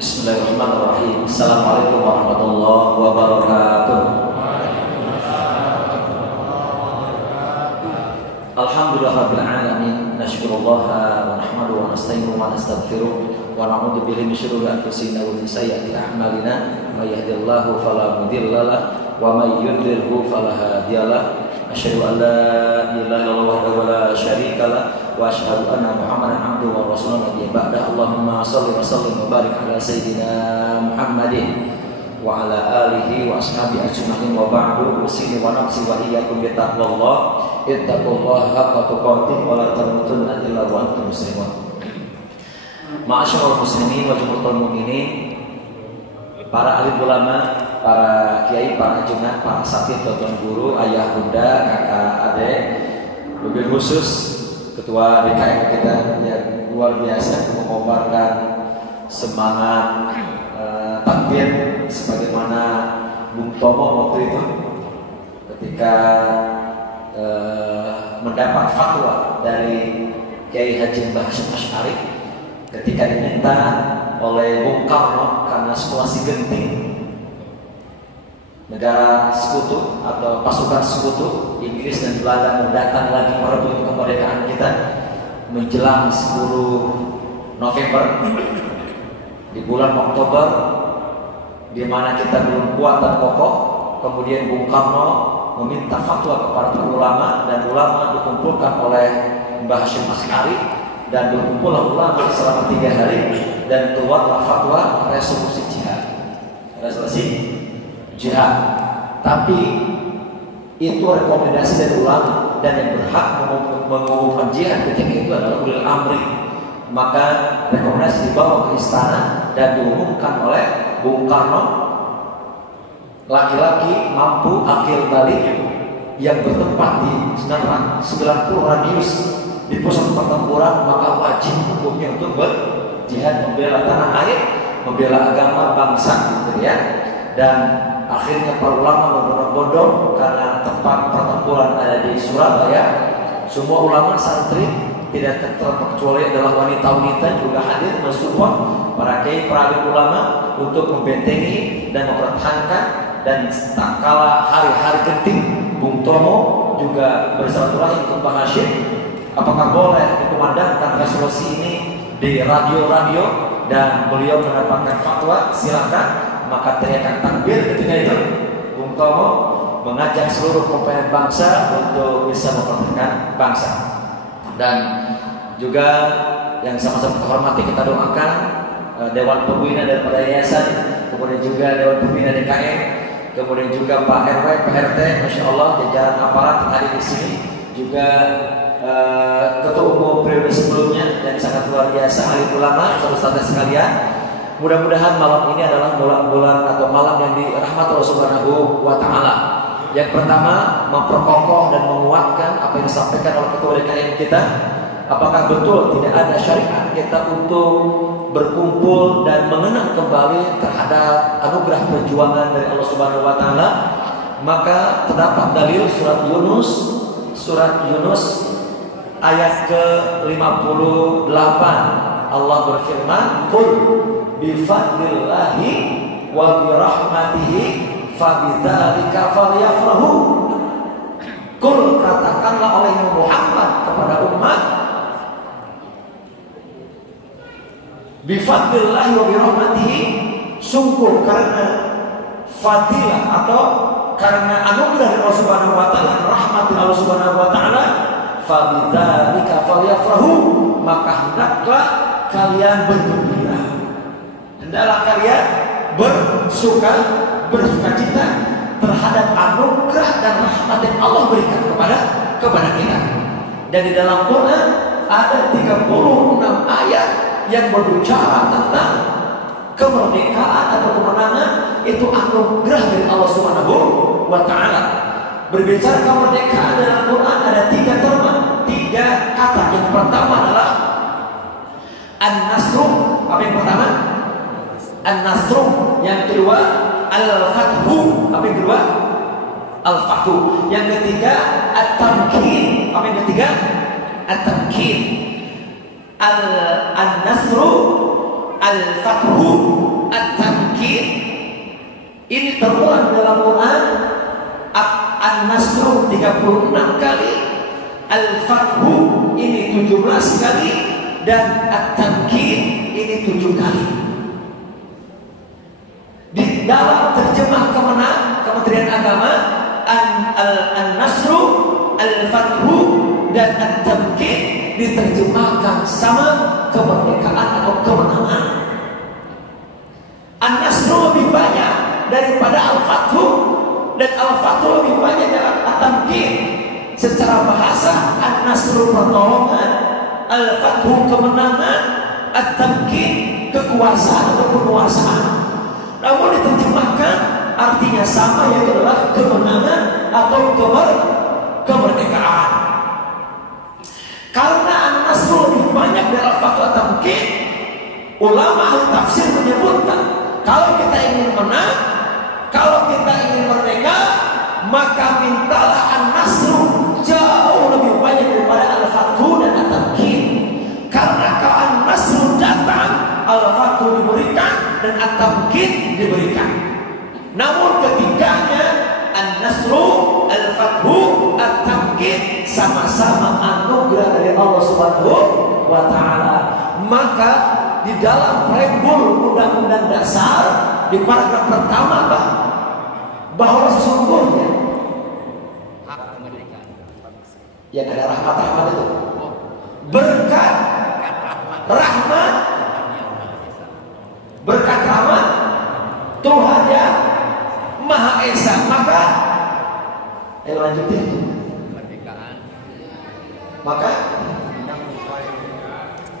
Bismillahirrahmanirrahim. Assalamualaikum warahmatullahi wabarakatuh. Alhamdulillah rabbil alamin. Nasykurullaha wa nahmaduhu wa nasta'inuhu wa nastaghfiruh wa na'udzu billahi min syururi anfusina wa min sayyiati a'malina. May yahdihillahu fala mudilla lahu wa may yudlilhu fala hadiyalah. Asyhadu an la ilaha illallah wahdahu la syarika lahu wa asyhadu anna Muhammadan abduhu wa rasuluhu nabiyyan ba'da. Allahumma shalli wa sallim wa barik ala sayyidina Muhammadin wa ala alihi wa ashabihi ajma'in wa ba'du. Usini wa nafsi wa iyyakum bi taqwallah. Ittaqullaha haqqa tuqatih wa la tamutunna illa wa antum muslimun. Ma'asyiral muslimin wa jumhurul mukminin, para alim ulama, para kiai, para junat, para satid, tuan guru, ayah, bunda, kakak, adik, lebih khusus ketua DKM kita yang luar biasa mengobarkan semangat takbir sebagaimana Bung Tomo waktu itu ketika mendapat fatwa dari Kiai Haji Mbah Hasyim Asy'ari ketika diminta oleh Bung Karno karena situasi genting negara sekutu atau pasukan sekutu Inggris dan Belanda mendatang lagi merebut kemerdekaan kita menjelang 10 November di bulan Oktober, di mana kita belum kuat dan kokoh. Kemudian Bung Karno meminta fatwa kepada para ulama, dan ulama dikumpulkan oleh Mbah Hasyim Asy'ari, dan berkumpullah ulama selama 3 hari dan keluarlah fatwa resolusi jihad. Resolusi jihad. Tapi itu rekomendasi dari ulama, dan yang berhak mengumumkan jihad ketika itu adalah ulil amri. Maka rekomendasi dibawa ke istana dan diumumkan oleh Bung Karno, laki-laki mampu akil balik yang bertempat di 90 radius di pusat pertempuran, maka wajib hukumnya untuk berjihad, membela tanah air, membela agama bangsa, gitu ya. Dan akhirnya para ulama berbondong-bondong karena tempat pertempuran ada di Surabaya. Semua ulama santri tidak terkecuali adalah wanita-wanita juga hadir mensupport para kiai, para alim ulama untuk membentengi dan mempertahankan. Dan tak kala hari-hari genting, Bung Tomo juga bersilaturahim ke Mbah Hasyim, apakah boleh dikumandangkan resolusi ini di radio-radio, dan beliau mendapatkan fatwa, silakan. Maka teriakan takbir ketika itu Bung Tomo mengajak seluruh komponen bangsa untuk bisa mempertahankan bangsa. Dan juga yang sama-sama kita hormati, kita doakan Dewan Pembina daripada yayasan, kemudian juga Dewan Pembina DKM, kemudian juga Pak RW, Pak RT, Masya Allah, jajaran aparat yang ada di sini, juga Ketua Umum periode sebelumnya dan sangat luar biasa ahli ulama, saudara-saudara sekalian. Mudah-mudahan malam ini adalah bulan atau malam yang dirahmati Allah Subhanahu wa Ta'ala. Yang pertama, memperkokoh dan menguatkan apa yang disampaikan oleh Ketua DKM kita. Apakah betul tidak ada syariat kita untuk berkumpul dan mengenang kembali terhadap anugerah perjuangan dari Allah Subhanahu wa Ta'ala? Maka terdapat dalil surat Yunus ayat ke-58. Allah berfirman, "Qul bi fadlillahi wa bi rahmatihi fabidzalika falyafrahu." Qul, katakanlah oleh Muhammad kepada umat, bi fadlillahi wa bi rahmatihi, sungguh karena fadilah atau karena anugerah dari Allah Subhanahu wa Ta'ala, rahmat dari Allah Subhanahu wa Ta'ala, fabidzalika falyafrahu, maka hendaklah kalian bergembira, hendaklah kalian bersukacita terhadap anugerah dan rahmat yang Allah berikan kepada kita. Dan di dalam Quran ada 36 ayat yang berbicara tentang kemerdekaan atau kemenangan. Itu anugerah dari Allah Subhanahu wa Ta'ala. Berbicara kemerdekaan dalam Quran ada 3 terma, 3 kata. Yang pertama adalah An-Nasru. Apa yang pertama? An-Nasru. Yang kedua Al-Fathu. Apa yang kedua? Al-Fathu. Yang ketiga At-Tamkin. Apa yang ketiga? At-Tamkin. An-Nasru, Al-Fathu, at-tamkin ini terulang dalam Quran. An-Nasr 36 kali, Al-Fathu ini 17 kali, dan At-Tamkin ini 7 kali. Di dalam terjemah Kementerian Agama, An-Nasr, Al-Fathu, dan At-Tamkin diterjemahkan sama kemerdekaan atau kemenangan. An-Nasr lebih banyak daripada Al-Fathu, dan Al-Fathu lebih banyak dalam At-Tamkin. Secara bahasa, An-Nasr pertolongan, Al-Fathu kemenangan, At-Tamkin kekuasaan atau penguasaan. Namun diterjemahkan artinya sama, yaitu adalah kemenangan atau kemerdekaan. Karena An-Nasr lebih banyak dari Al-Fathu At-Tamkin, ulama ahli tafsir menyebutkan kalau kita ingin menang, kalau kita ingin merdeka, maka mintalah An-Nasr jauh lebih banyak daripada Al-Fathu dan At-Tamkin. Karena kalau An-Nasr datang, Al-Fathu diberikan dan At-Tamkin diberikan. Namun ketiganya, An-Nasr, Al-Fathu, At-Tamkin sama-sama anugerah dari Allah Subhanahu wa Ta'ala. Maka di dalam preambul Undang-Undang Dasar di paragraf pertama bahwa sesungguhnya yang ada rahmat itu berkat rahmat Tuhan yang Maha Esa. Maka lanjutin. Maka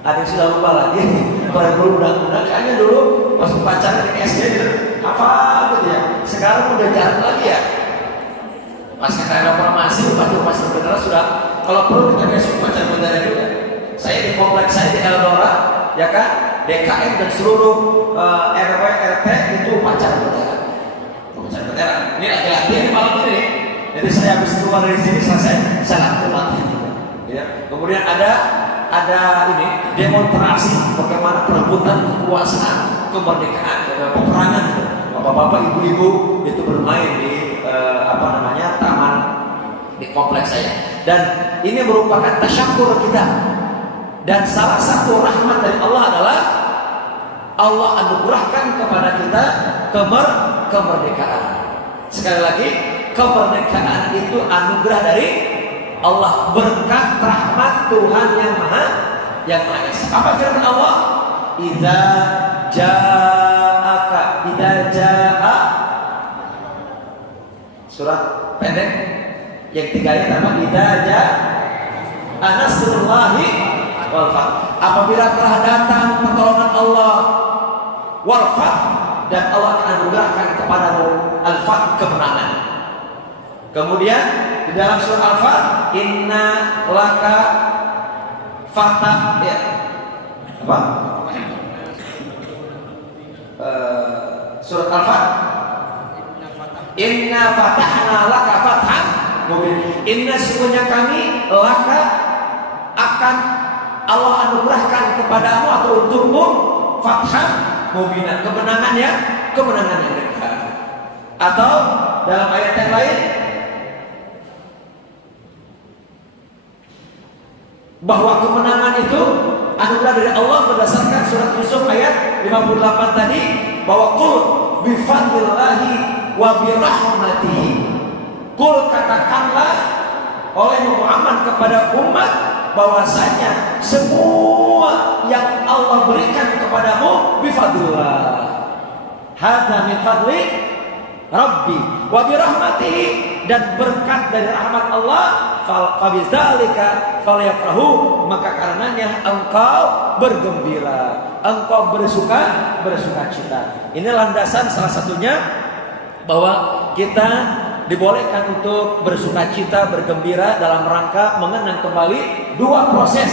ada yang sudah lupa lagi. Kalau undang-undang kayaknya dulu pas pacaran di SD gitu, apa gitu ya. Sekarang udah jarang lagi ya. Pas kita ada reformasi, pas bendera sudah. Kalau perlu kita besok baca bendera juga. Saya di kompleks saya di Eldora, ya kan, DKM dan seluruh RW RT itu pacar bendera. Ini lagi latihan di malam ini. Jadi saya habis keluar dari sini selesai, saya langsung latihan. Ya. Kemudian ada ini demonstrasi bagaimana perebutan kekuasaan, kemerdekaan, peperangan. Bapak-bapak, ibu-ibu itu bermain di taman di kompleks saya. Dan ini merupakan tasyakur kita. Dan salah satu rahmat dari Allah adalah Allah anugerahkan kepada kita kemerdekaan. Sekali lagi, kemerdekaan itu anugerah dari Allah, berkat rahmat Tuhan yang Maha Esa. Apa firman Allah? Idza jaa surat pendek yang 3 ayat apa? Idza jaa nasrullahi wal fath. Apabila telah datang pertolongan Allah, wal fath, dan Allah akan anugerahkan kepadamu al-fath, kemenangan. Kemudian di dalam surah Al-Fath, inna laka fatah, ya apa? Surat Al-Fath, inna fatahna laka fathan mubin. Inna sesungguhnya kami laka akan Allah anugerahkan kepadamu atau untukmu fathan mubin, kemenangan yang dekat. Atau dalam ayat yang lain, bahwa kemenangan itu anugerah dari Allah berdasarkan surat Yusuf ayat 58 tadi, bahwa qul bifadlillahi wa birahmatihi. Qul, katakanlah oleh Muhammad kepada umat bahwasanya semua yang Allah berikan kepadamu bifadlillah. Hadza min fadli Rabbi wa birahmatihi, dan berkat dari rahmat Allah, fabidzalika falyafrahu, maka karenanya engkau bergembira, engkau bersuka cita. Ini landasan salah satunya bahwa kita dibolehkan untuk bersuka cita, bergembira dalam rangka mengenang kembali 2 proses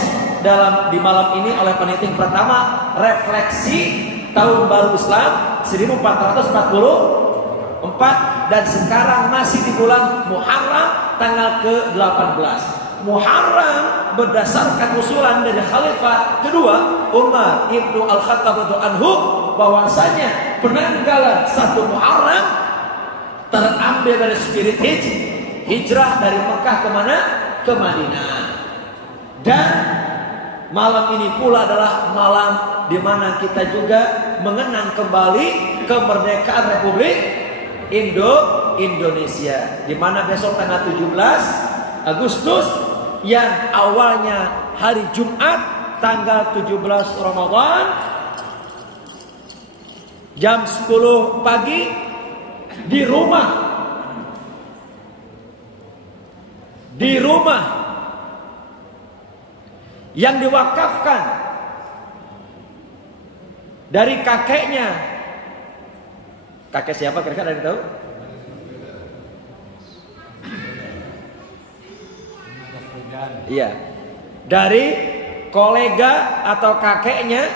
di malam ini oleh peniting. Pertama, refleksi tahun baru Islam 1444, dan sekarang masih di bulan Muharram tanggal ke-18. Muharram berdasarkan usulan dari Khalifah kedua Umar Ibnu Al-Khattab anhu, bahwasanya penanggalan 1 Muharram terambil dari spirit hijrah dari Mekah ke mana? Ke Madinah. Dan malam ini pula adalah malam di mana kita juga mengenang kembali kemerdekaan Republik Indonesia, di mana besok tanggal 17 Agustus yang awalnya hari Jumat tanggal 17 Ramadan jam 10 pagi di rumah yang diwakafkan dari kakeknya. Kakek siapa kira-kira, ada yang tahu? Iya, dari kolega atau kakeknya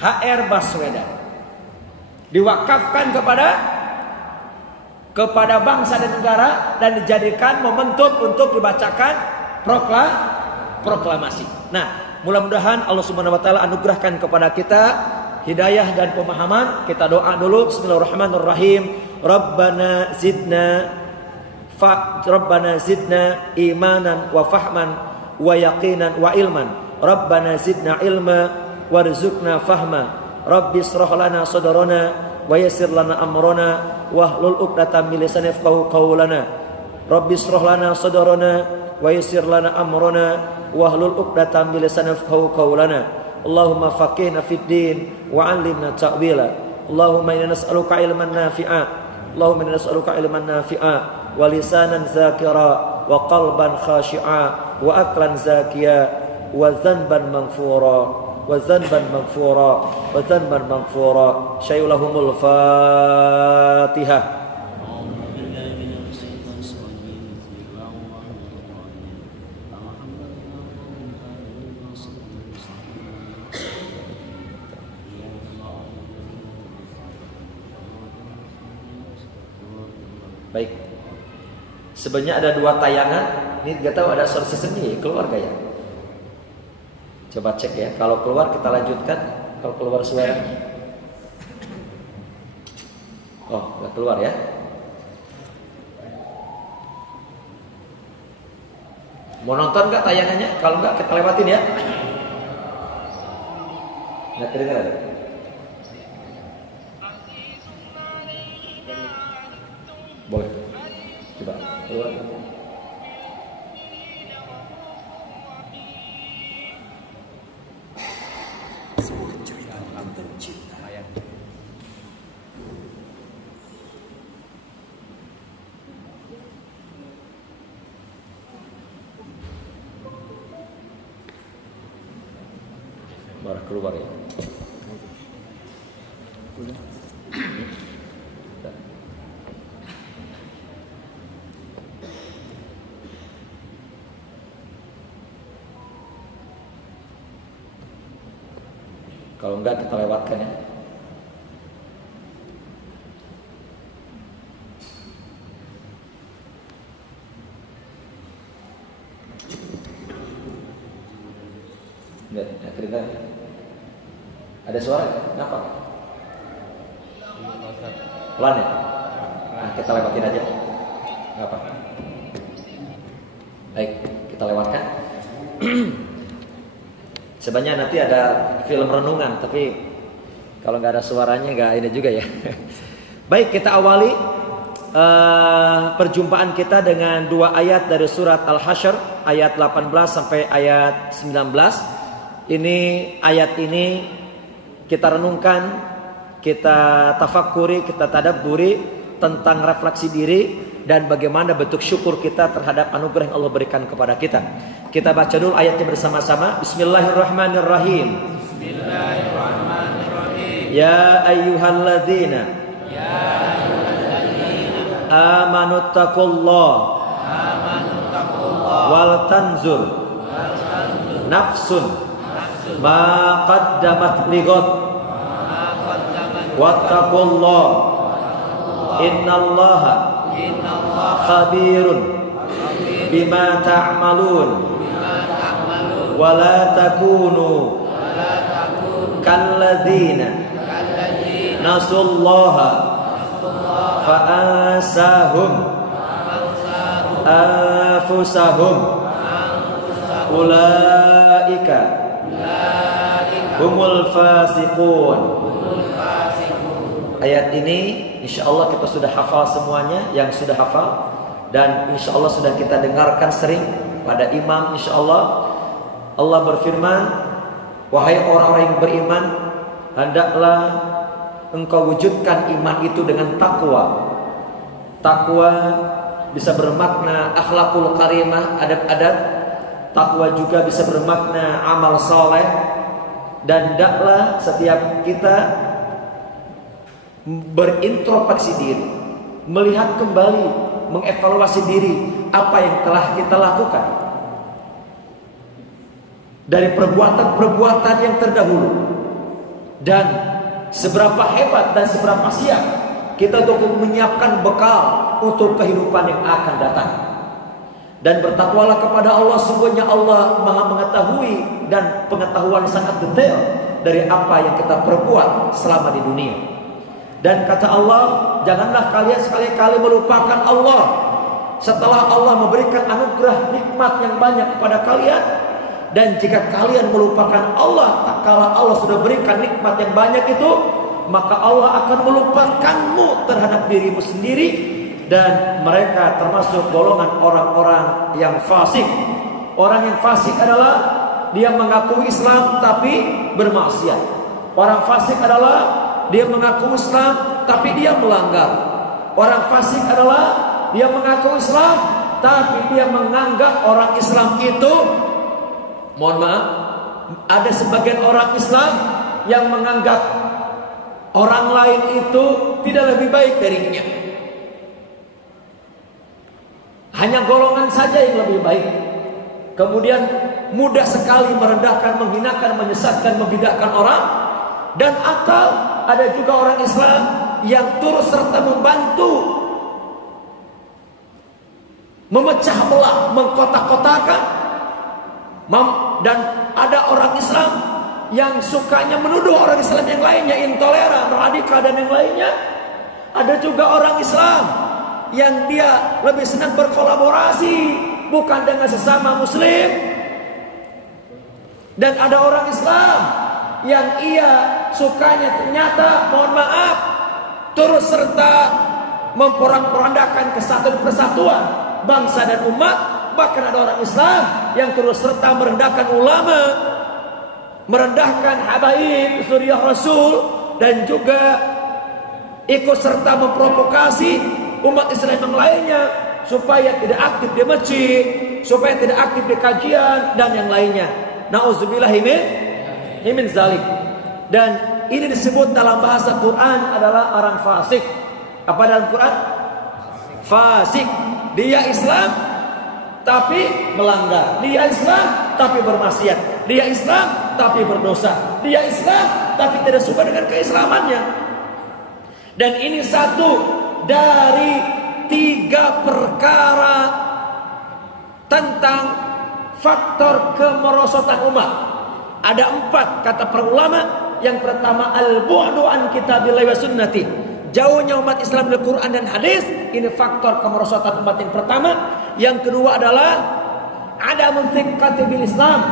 HR Baswedan, diwakafkan kepada bangsa dan negara dan dijadikan momentum untuk dibacakan proklamasi. Nah, mudah-mudahan Allah Subhanahu wa taala anugerahkan kepada kita hidayah dan pemahaman. Kita doa dulu. Bismillahirrahmanirrahim. Rabbana zidna imanan wa fahman wa yaqinan wa ilman. Rabbana zidna ilma warzuqna fahma. Rabbi shrah lana sadrana wa yassir lana amrana wahlul 'uqdatam min lisani yafqahu qawlana. Rabbi shrah lana sadrana wa yassir lana amrana wahlul 'uqdatam min lisani yafqahu qawlana. Allahumma faqihna fid din wa 'allimna ta'wila. Allahumma inna nas'aluka ilman nafi'a. Allahumma inna nas'aluka ilman nafi'a wa lisanan zakira wa qalban khashi'a wa aklan zakiya wa dhanban maghfura wa dhanban maghfura wa dhanban maghfura. Syai'ulahumul Fatihah. Baik, sebenarnya ada 2 tayangan. Ini gak tahu ada sound systemnya keluar gak ya? Coba cek ya. Kalau keluar kita lanjutkan. Kalau keluar suara, oh gak keluar ya. Mau nonton gak tayangannya? Kalau gak kita lewatin ya. Gak kedengeran. Boleh. Coba keluar. Sebuah cerita tentang cinta. Baru keluar ya. Kalau enggak kita lewatkan ya. Enggak kedengaran. Ada suara? Kenapa? Pelan ya? Nah, kita lewatin aja. Enggak apa. Baik, kita lewatkan. Sebenarnya nanti ada film renungan, tapi kalau nggak ada suaranya nggak ini juga ya. Baik, kita awali perjumpaan kita dengan 2 ayat dari surat Al-Hasyr ayat 18 sampai ayat 19. Ini ayat ini kita renungkan, kita tafakkuri, kita tadabburi tentang refleksi diri dan bagaimana bentuk syukur kita terhadap anugerah yang Allah berikan kepada kita. Kita baca dulu ayatnya bersama-sama. Bismillahirrahmanirrahim. Bismillahirrahmanirrahim. Ya ayyuhalladzina amanu taqullah wal tanzur nafsun ma qaddamat lighad wattaqullah innallaha khabirun bima ta'malun wa la takunu kalladzina nasullaha fa ansahum anfusahum ulaika humul fasiqun. Ayat ini insyaallah kita sudah hafal semuanya, yang sudah hafal, dan insyaallah sudah kita dengarkan sering pada imam. Insyaallah Allah berfirman, wahai orang-orang yang beriman, hendaklah engkau wujudkan iman itu dengan takwa. Takwa bisa bermakna akhlakul karimah, adab-adab. Takwa juga bisa bermakna amal saleh. Dan hendaklah setiap kita berintrospeksi diri, melihat kembali, mengevaluasi diri apa yang telah kita lakukan dari perbuatan-perbuatan yang terdahulu, dan seberapa hebat dan seberapa siap kita untuk menyiapkan bekal untuk kehidupan yang akan datang. Dan bertakwalah kepada Allah, sungguhnya Allah Maha mengetahui dan pengetahuan sangat detail dari apa yang kita perbuat selama di dunia. Dan kata Allah, janganlah kalian sekali-kali melupakan Allah setelah Allah memberikan anugerah nikmat yang banyak kepada kalian. Dan jika kalian melupakan Allah tak kala Allah sudah berikan nikmat yang banyak itu, maka Allah akan melupakanmu terhadap dirimu sendiri. Dan mereka termasuk golongan orang-orang yang fasik. Orang yang fasik adalah dia mengaku Islam tapi bermaksiat. Orang fasik adalah dia mengaku Islam tapi dia melanggar. Orang fasik adalah dia mengaku Islam tapi dia menganggap orang Islam itu, mohon maaf, ada sebagian orang Islam yang menganggap orang lain itu tidak lebih baik darinya. Hanya golongan saja yang lebih baik. Kemudian mudah sekali merendahkan, menghinakan, menyesatkan, membidakan orang. Dan atau ada juga orang Islam yang turut serta membantu memecah belah, mengkotak-kotakan. Dan ada orang Islam yang sukanya menuduh orang Islam yang lainnya intoleran, radikal dan yang lainnya. Ada juga orang Islam yang dia lebih senang berkolaborasi bukan dengan sesama muslim. Dan ada orang Islam yang ia sukanya ternyata, mohon maaf, turut serta memporak-porandakan kesatuan persatuan bangsa dan umat. Bahkan ada orang Islam yang turut serta merendahkan ulama, merendahkan habaib suriah Rasul, dan juga ikut serta memprovokasi umat Islam yang lainnya supaya tidak aktif di masjid, supaya tidak aktif di kajian dan yang lainnya. Nauzubillah min zalik. Dan ini disebut dalam bahasa Quran adalah orang fasik. Apa dalam Quran? Fasik. Dia Islam tapi melanggar. Dia Islam tapi bermaksiat. Dia Islam tapi berdosa. Dia Islam tapi tidak suka dengan keislamannya. Dan ini satu dari 3 perkara tentang faktor kemerosotan umat. Ada 4 kata para ulama. Yang pertama, al-bu'du an kitabillahi wa sunnati, jauhnya umat Islam dari Quran dan hadis. Ini faktor kemerosotan umat yang pertama. Yang kedua adalah adamun thiqati bil Islam,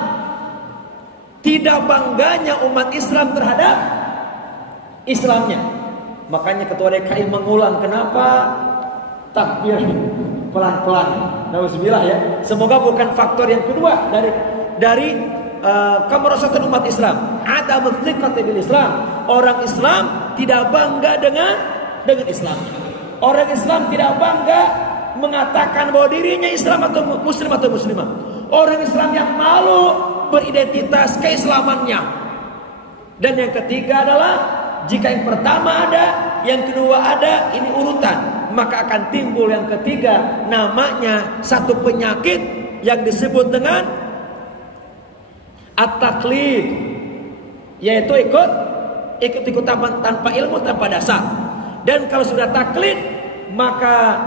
tidak bangganya umat Islam terhadap Islamnya. Makanya ketua DKI mengulang, kenapa takbir pelan-pelan. Nauzubillah ya. Semoga bukan faktor yang kedua dari kemerosotan umat Islam. Adamun thiqati bil Islam, orang Islam tidak bangga dengan Islam. Orang Islam tidak bangga mengatakan bahwa dirinya Islam atau Muslim atau Muslimah. Orang Islam yang malu beridentitas keislamannya. Dan yang ketiga adalah, jika yang pertama ada, yang kedua ada, ini urutan, maka akan timbul yang ketiga, namanya satu penyakit yang disebut dengan at-taqlid, yaitu ikut-ikutan tanpa ilmu, tanpa dasar. Dan kalau sudah taklid, maka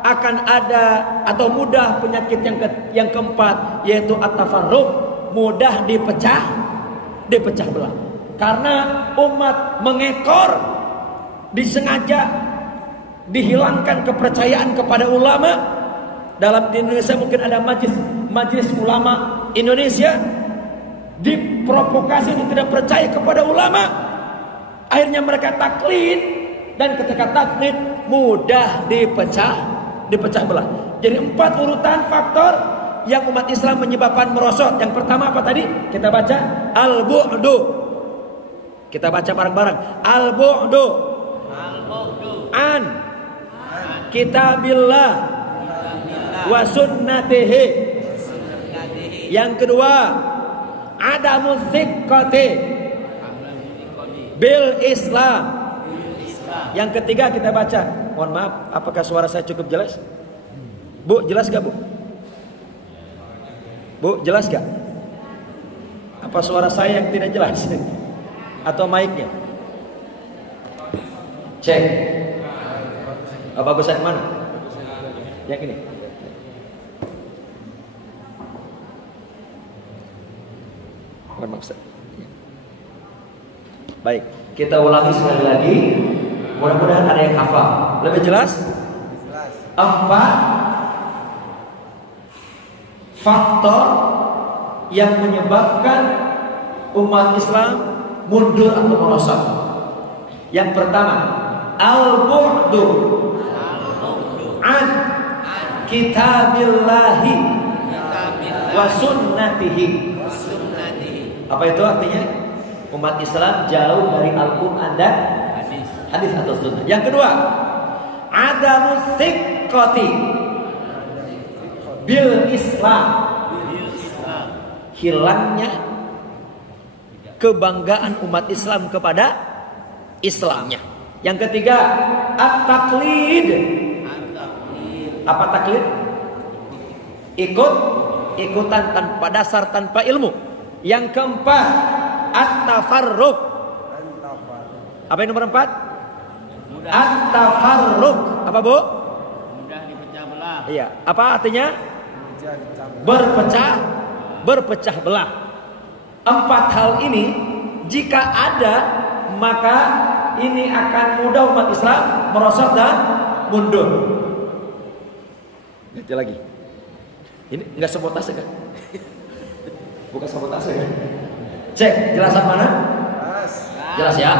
akan ada atau mudah penyakit yang keempat, yaitu at-tafarruq, mudah dipecah belah. Karena umat mengekor, disengaja dihilangkan kepercayaan kepada ulama. Dalam di Indonesia mungkin ada majelis ulama Indonesia, diprovokasi untuk tidak percaya kepada ulama. Akhirnya mereka taklid, dan ketika taklid mudah dipecah belah. Jadi 4 urutan faktor yang umat Islam menyebabkan merosot. Yang pertama apa tadi? Kita baca al-bu'du. Kita baca bareng-bareng. Al-bu'du an kitabillah wa sunnatihi. Yang kedua, adamu thiqqati bil Islam. Yang ketiga kita baca. Mohon maaf, apakah suara saya cukup jelas? Bu, jelas gak Bu? Bu, jelas gak? Apa suara saya yang tidak jelas? Atau mic-nya? Cek. Bagus yang mana? Yang ini. Mohon maaf, Ustaz. Baik, kita ulangi sekali lagi. Mudah-mudahan ada yang hafal. Lebih jelas? Jelas. 4 faktor yang menyebabkan umat Islam mundur atau merosot. Yang pertama, al-bu'du an kitabillahi wa sunnatihi. Apa itu artinya? Umat Islam jauh dari Al-Quran dan hadis atau sunnah. Yang kedua, adamu thiqqati bil Islam. Hilangnya kebanggaan umat Islam kepada Islamnya. Yang ketiga, at-taqlid. Apa taklid? Ikutan tanpa dasar, tanpa ilmu. Yang keempat, at-tafarruq. Apa yang nomor 4? At-tafarruq. Apa Bu? Mudah dipecah belah. Iya. Apa artinya? Berpecah belah. 4 hal ini jika ada, maka ini akan mudah umat Islam merosot dan mundur. Lihat lagi. Ini enggak sabotase kan? Bukan sabotase kan? Cek, jelasan mana? Jelas ya?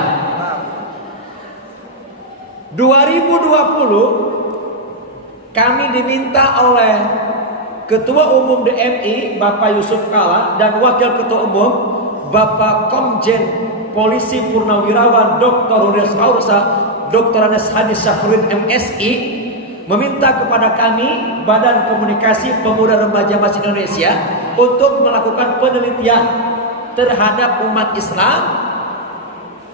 2020 kami diminta oleh Ketua Umum DMI Bapak Yusuf Kala dan Wakil Ketua Umum Bapak Komjen Polisi Purnawirawan Dr. Honoris Causa Dr. Anes Hadi Syafruddin MSI meminta kepada kami Badan Komunikasi Pemuda Remaja Masjid Indonesia untuk melakukan penelitian terhadap umat Islam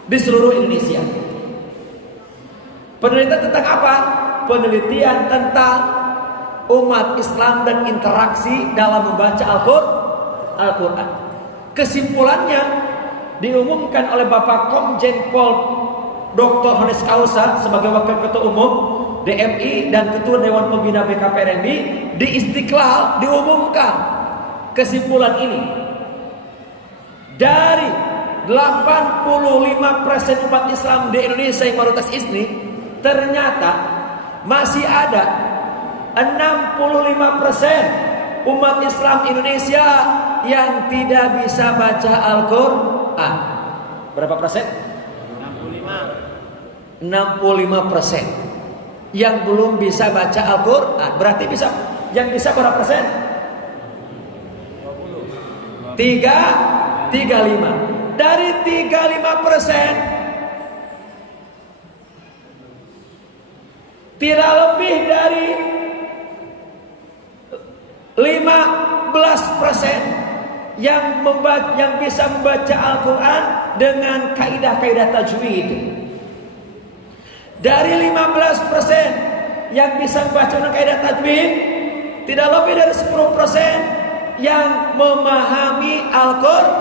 di seluruh Indonesia. Penelitian tentang apa? Penelitian tentang umat Islam dan interaksi dalam membaca Al-Quran. Kesimpulannya diumumkan oleh Bapak Komjen Pol Dr. Honoris Causa sebagai Wakil Ketua Umum DMI dan Ketua Dewan Pembina BKPRMI di Istiqlal. Diumumkan kesimpulan ini. Dari 85% umat Islam di Indonesia yang mayoritas ini, ternyata masih ada 65% umat Islam Indonesia yang tidak bisa baca Al-Quran. Berapa persen? 65% yang belum bisa baca Al-Quran. Berarti bisa, yang bisa berapa persen? 35. Dari 35%, tidak lebih dari 15% yang bisa membaca Al-Quran dengan kaidah-kaidah tajwid. Dari 15% yang bisa membaca dengan kaidah tajwid, tidak lebih dari 10% yang memahami Al-Quran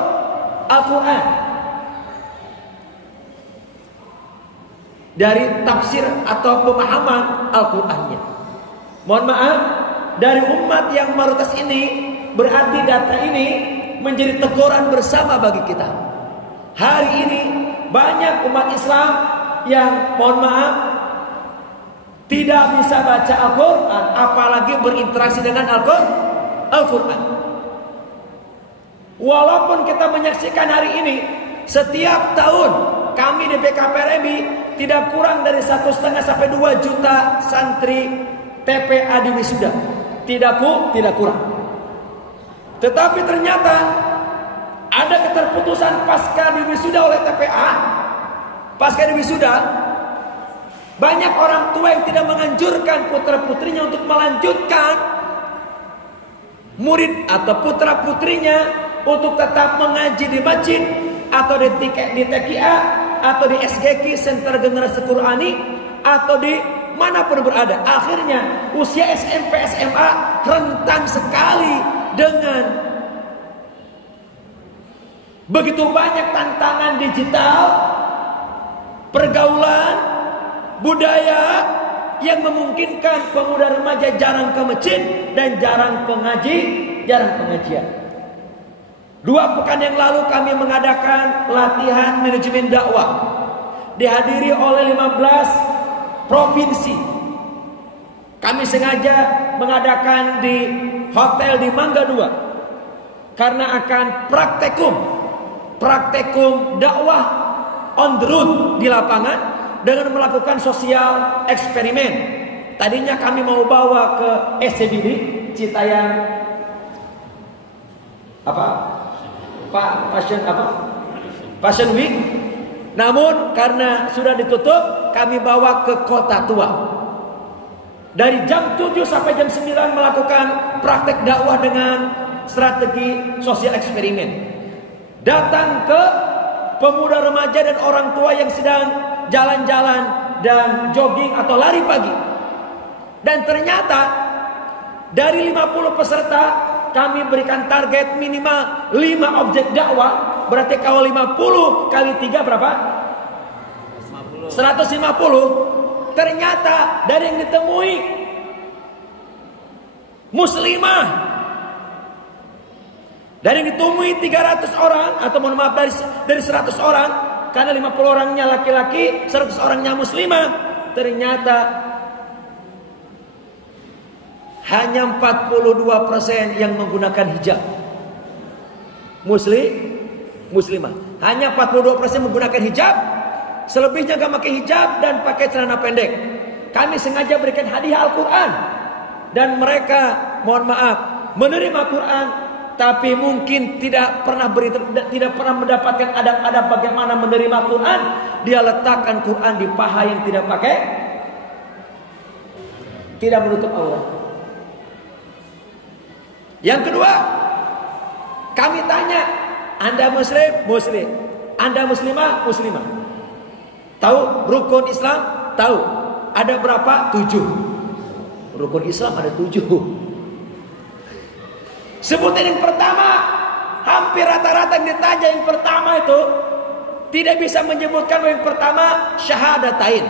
dari tafsir atau pemahaman Al-Qurannya. Mohon maaf, dari umat yang mayoritas ini, berarti data ini menjadi teguran bersama bagi kita. Hari ini banyak umat Islam yang mohon maaf tidak bisa baca Al-Quran, apalagi berinteraksi dengan Al-Quran. Walaupun kita menyaksikan hari ini, setiap tahun kami di PKPRMI tidak kurang dari 1,5 sampai 2 juta santri TPA di wisuda. Tidak kurang. Tetapi ternyata ada keterputusan pasca di wisuda oleh TPA. Pasca di wisuda, banyak orang tua yang tidak menganjurkan putra-putrinya untuk melanjutkan murid atau putra-putrinya untuk tetap mengaji di masjid atau di TKA atau di SGQ Sentra Generasi Qurani atau di manapun berada. Akhirnya usia SMP SMA rentan sekali dengan begitu banyak tantangan digital, pergaulan, budaya yang memungkinkan pemuda remaja jarang ke masjid dan jarang pengajian. 2 pekan yang lalu kami mengadakan latihan manajemen dakwah, dihadiri oleh 15 provinsi. Kami sengaja mengadakan di hotel di Mangga 2 karena akan praktekum dakwah on the road di lapangan dengan melakukan sosial eksperimen. Tadinya kami mau bawa ke SCBD Citayam Fashion Week. Namun karena sudah ditutup, kami bawa ke Kota Tua. Dari jam 7 sampai jam 9 melakukan praktek dakwah dengan strategi sosial eksperimen. Datang ke pemuda remaja dan orang tua yang sedang jalan-jalan dan jogging atau lari pagi. Dan ternyata dari 50 peserta kami berikan target minimal 5 objek dakwah. Berarti kalau 50 kali 3 berapa? 150. Ternyata dari yang ditemui muslimah, dari yang ditemui 300 orang, atau mohon maaf dari 100 orang, karena 50 orangnya laki-laki, 100 orangnya muslimah, ternyata hanya 42% yang menggunakan hijab. Muslimah. Hanya 42% menggunakan hijab. Selebihnya gak pakai hijab dan pakai celana pendek. Kami sengaja berikan hadiah Al-Quran. Dan mereka, mohon maaf, menerima Quran, tapi mungkin tidak pernah mendapatkan adab-adab bagaimana menerima Quran. Dia letakkan Quran di paha yang tidak menutup aurat. Yang kedua, kami tanya, Anda muslim? Muslim. Anda muslimah? Muslimah. Tahu rukun Islam? Tahu. Ada berapa? 7. Rukun Islam ada 7. Sebutin yang pertama. Hampir rata-rata yang ditanya yang pertama itu tidak bisa menyebutkan yang pertama syahadatain.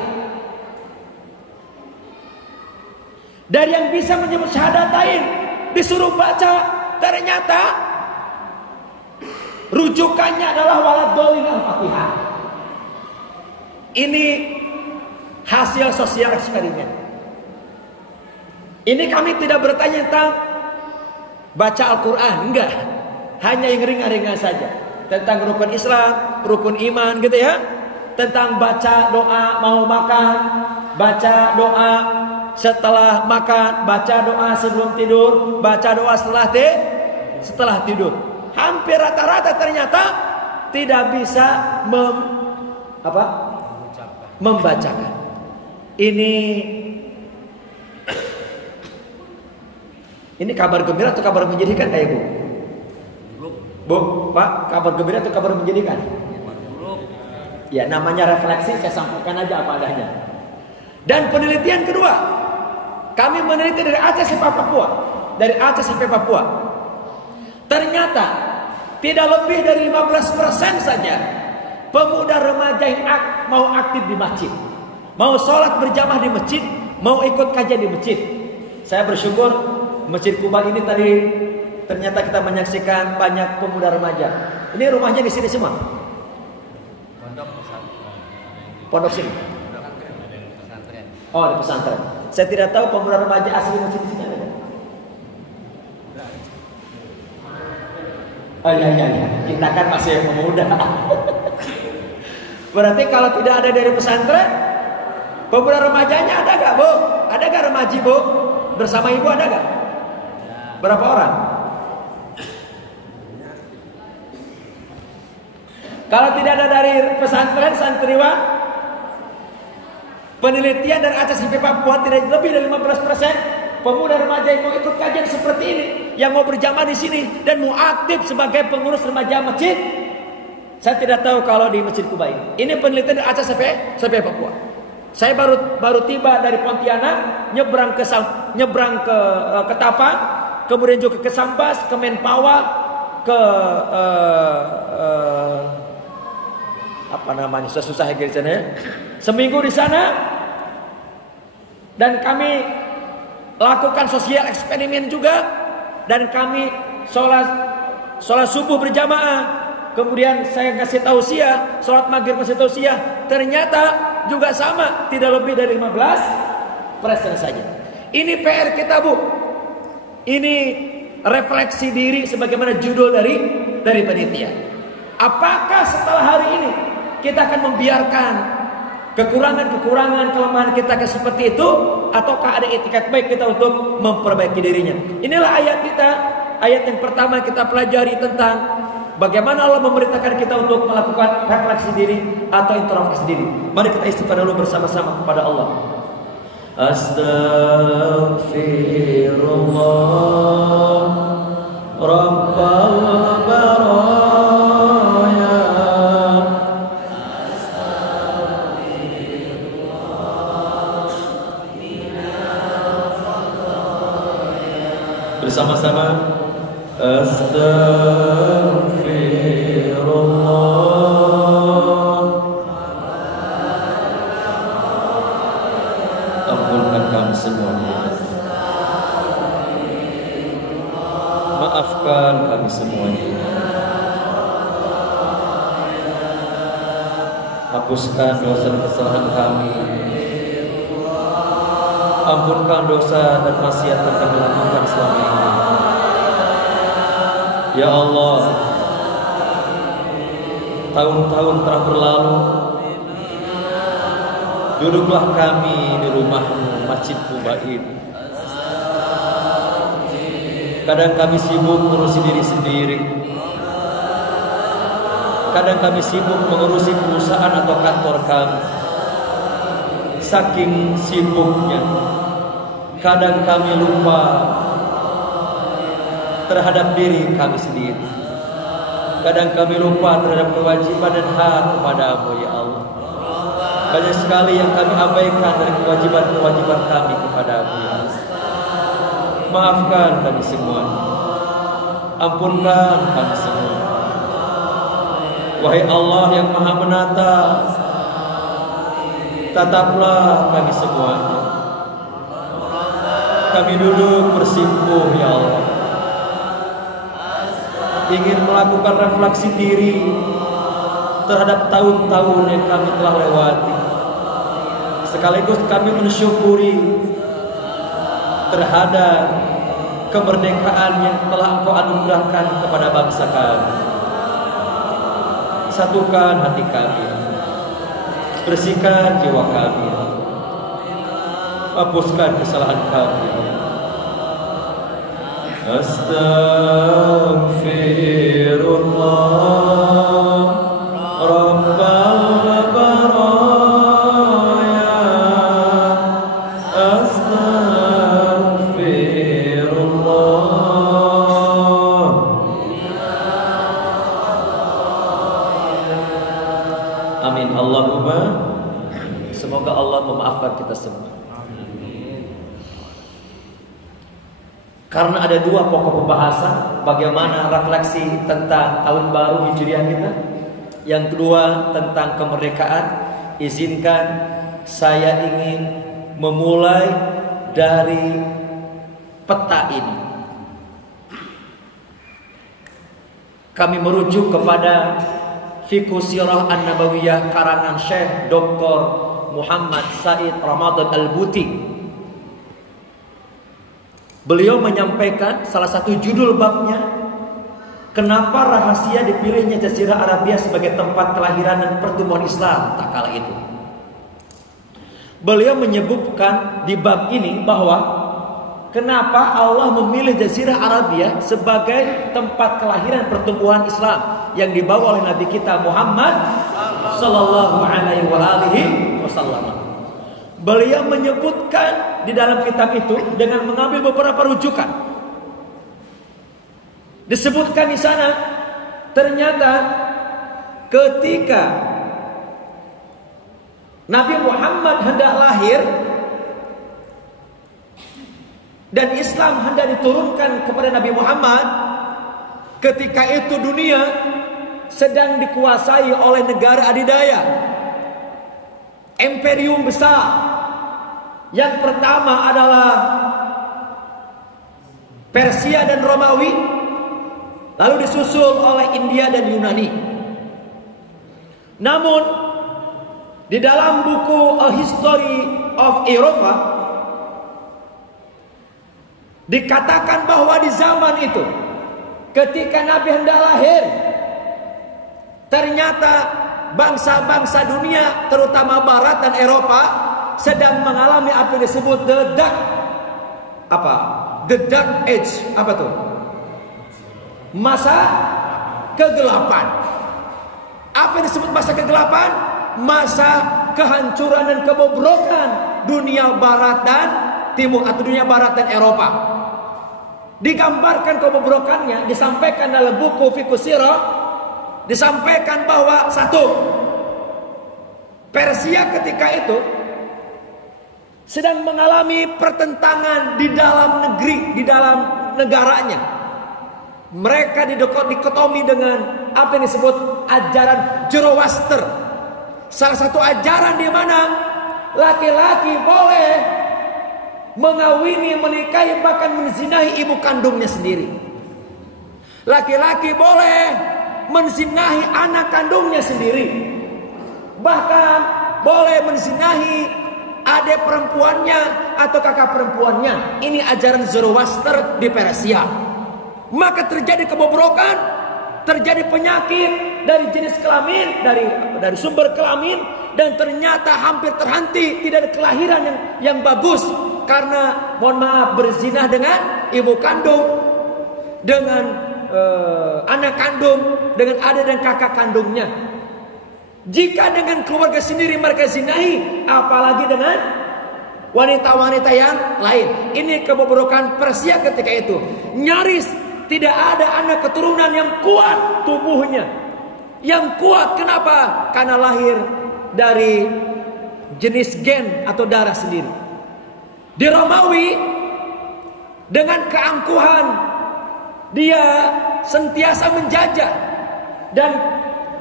Dari yang bisa menyebut syahadatain disuruh baca, ternyata rujukannya adalah waladhdallin Al-Fatihah. Ini hasil sosial eksperimen. Ini kami tidak bertanya tentang baca Al-Quran, enggak. Hanya yang ringan-ringan saja. Tentang rukun Islam, rukun iman gitu ya. Tentang baca doa mau makan, baca doa setelah makan, baca doa sebelum tidur, baca doa setelah tidur. Hampir rata-rata ternyata tidak bisa membacakan. Ini kabar gembira atau kabar menjadikan kayak Bu? Bu, Pak, kabar gembira atau kabar menjadikan? Ya, namanya refleksi, saya sampaikan aja apa adanya. Dan penelitian kedua, kami meneliti dari Aceh sampai Papua. Dari Aceh sampai Papua. Ternyata tidak lebih dari 15% saja pemuda remaja yang mau aktif di masjid, mau sholat berjamaah di masjid, mau ikut kajian di masjid. Saya bersyukur Masjid Kuba ini tadi ternyata kita menyaksikan banyak pemuda remaja. Ini rumahnya di sini semua. Pondok sini. Oh, di pesantren. Saya tidak tahu pemuda remaja asli masjid di sini ada. Oh iya. Kita kan masih pemuda. Berarti kalau tidak ada dari pesantren, pemuda remajanya ada gak, Bu? Ada gak remaji, Bu? Bersama ibu ada gak? Berapa orang? Kalau tidak ada dari pesantren, santriwan, penelitian dari ACSIP Papua tidak lebih dari 15% pemuda remaja yang mau ikut kajian seperti ini, yang mau berjamaah di sini dan mau aktif sebagai pengurus remaja masjid. Saya tidak tahu kalau di Masjid Kuba ini. Ini penelitian dari ACSIP Papua. Saya baru tiba dari Pontianak, nyebrang ke Ketapang, kemudian juga ke Sambas, ke Menpawa, ke apa namanya, susah ya di sana ya. Seminggu di sana, dan kami lakukan sosial eksperimen juga, dan kami sholat subuh berjamaah. Kemudian saya kasih tausiah, sholat maghrib kasih tausiah. Ternyata juga sama, tidak lebih dari 15% saja. Ini PR kita, Bu. Ini refleksi diri sebagaimana judul dari panitia. Apakah setelah hari ini kita akan membiarkan kekurangan-kekurangan, kelemahan kita seperti itu, ataukah ada etikat baik kita untuk memperbaiki dirinya? Inilah ayat kita, ayat yang pertama kita pelajari tentang bagaimana Allah memerintahkan kita untuk melakukan refleksi diri atau introspeksi diri. Mari kita istighfar dulu bersama-sama kepada Allah. Astaghfirullah Rabbal baraya. Bersama-sama Astaghfirullah. Ampunkan kami semuanya. Maafkan kami semuanya. Hapuskan dosa dan kesalahan kami. Ampunkan dosa dan maksiat yang kami lakukan selama ini. Ya Allah, tahun-tahun telah berlalu, duduklah kami di rumah-Mu, Masjid Kuba ini. Kadang kami sibuk mengurusi diri sendiri, kadang kami sibuk mengurusi perusahaan atau kantor kami. Saking sibuknya, kadang kami lupa terhadap diri kami sendiri. Kadang kami lupa terhadap kewajiban dan hak kepada-Mu, ya Allah. Banyak sekali yang kami abaikan dari kewajiban-kewajiban kami kepada-Mu, ya Allah. Maafkan kami semua. Ampunkan kami semua. Wahai Allah yang Maha Menata, tataplah kami semuanya. Kami duduk bersimpuh, ya Allah, ingin melakukan refleksi diri terhadap tahun-tahun yang kami telah lewati. Sekaligus kami mensyukuri terhadap kemerdekaan yang telah Engkau anugerahkan kepada bangsa kami. Satukan hati kami, bersihkan jiwa kami, hapuskan kesalahan kami. Astaghfirullah Rabbal baraya. Astaghfirullah. Amin. Allahumma. Semoga Allah memaafkan kita semua. Karena ada dua pokok pembahasan, bagaimana refleksi tentang tahun baru Hijriah kita. Yang kedua tentang kemerdekaan. Izinkan saya ingin memulai dari peta ini. Kami merujuk kepada Fiqh Sirah An-Nabawiyah karangan Syekh Dr. Muhammad Said Ramadan Al-Buti. Beliau menyampaikan salah satu judul babnya, kenapa rahasia dipilihnya Jazirah Arabia sebagai tempat kelahiran dan pertumbuhan Islam tak kala itu. Beliau menyebutkan di bab ini bahwa kenapa Allah memilih Jazirah Arabia sebagai tempat kelahiran pertumbuhan Islam yang dibawa oleh Nabi kita Muhammad sallallahu alaihi wasallam. Beliau menyebutkan di dalam kitab itu dengan mengambil beberapa rujukan. Disebutkan di sana ternyata ketika Nabi Muhammad hendak lahir dan Islam hendak diturunkan kepada Nabi Muhammad, ketika itu dunia sedang dikuasai oleh negara adidaya, imperium besar. Yang pertama adalah Persia dan Romawi, lalu disusul oleh India dan Yunani. Namun di dalam buku A History of Europa dikatakan bahwa di zaman itu ketika Nabi hendak lahir, ternyata bangsa-bangsa dunia terutama Barat dan Eropa sedang mengalami apa yang disebut the dark age. Apa tuh? Masa kegelapan. Apa yang disebut masa kegelapan? Masa kehancuran dan kebobrokan dunia Barat dan Timur atau dunia Barat dan Eropa. Digambarkan kebobrokannya, disampaikan dalam buku Fiqh Sirah, disampaikan bahwa satu, Persia ketika itu sedang mengalami pertentangan di dalam negeri, di dalam negaranya. Mereka dikotomi dengan apa yang disebut ajaran Zoroaster. Salah satu ajaran di mana laki-laki boleh mengawini, menikahi, bahkan menzinahi ibu kandungnya sendiri. Laki-laki boleh menzinahi anak kandungnya sendiri. Bahkan boleh menzinahi adik perempuannya atau kakak perempuannya. Ini ajaran Zoroaster di Persia. Maka terjadi kebobrokan, terjadi penyakit dari jenis kelamin, dari sumber kelamin, dan ternyata hampir terhenti, tidak ada kelahiran yang bagus karena mohon maaf berzina dengan ibu kandung, dengan anak kandung, dengan adik dan kakak kandungnya. Jika dengan keluarga sendiri mereka zinahi, apalagi dengan wanita-wanita yang lain. Ini kebobrokan Persia ketika itu. Nyaris tidak ada anak keturunan yang kuat tubuhnya. Yang kuat kenapa? Karena lahir dari jenis gen atau darah sendiri. Di Romawi dengan keangkuhan dia sentiasa menjajah, dan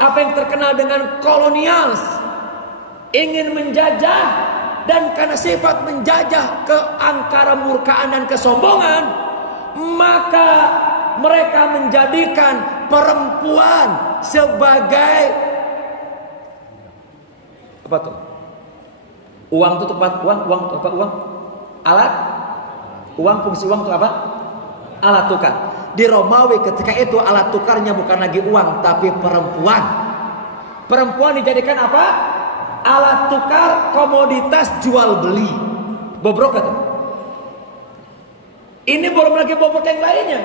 apa yang terkenal dengan kolonial, ingin menjajah, dan karena sifat menjajah, keangkara murkaan dan kesombongan, maka mereka menjadikan perempuan sebagai apa tuh? Uang itu tempat uang itu apa? Uang alat uang, fungsi uang itu apa? Alat tukar. Di Romawi ketika itu alat tukarnya bukan lagi uang tapi perempuan. Perempuan dijadikan apa? Alat tukar, komoditas jual beli. Bobrok itu. Ini belum lagi bobrok yang lainnya.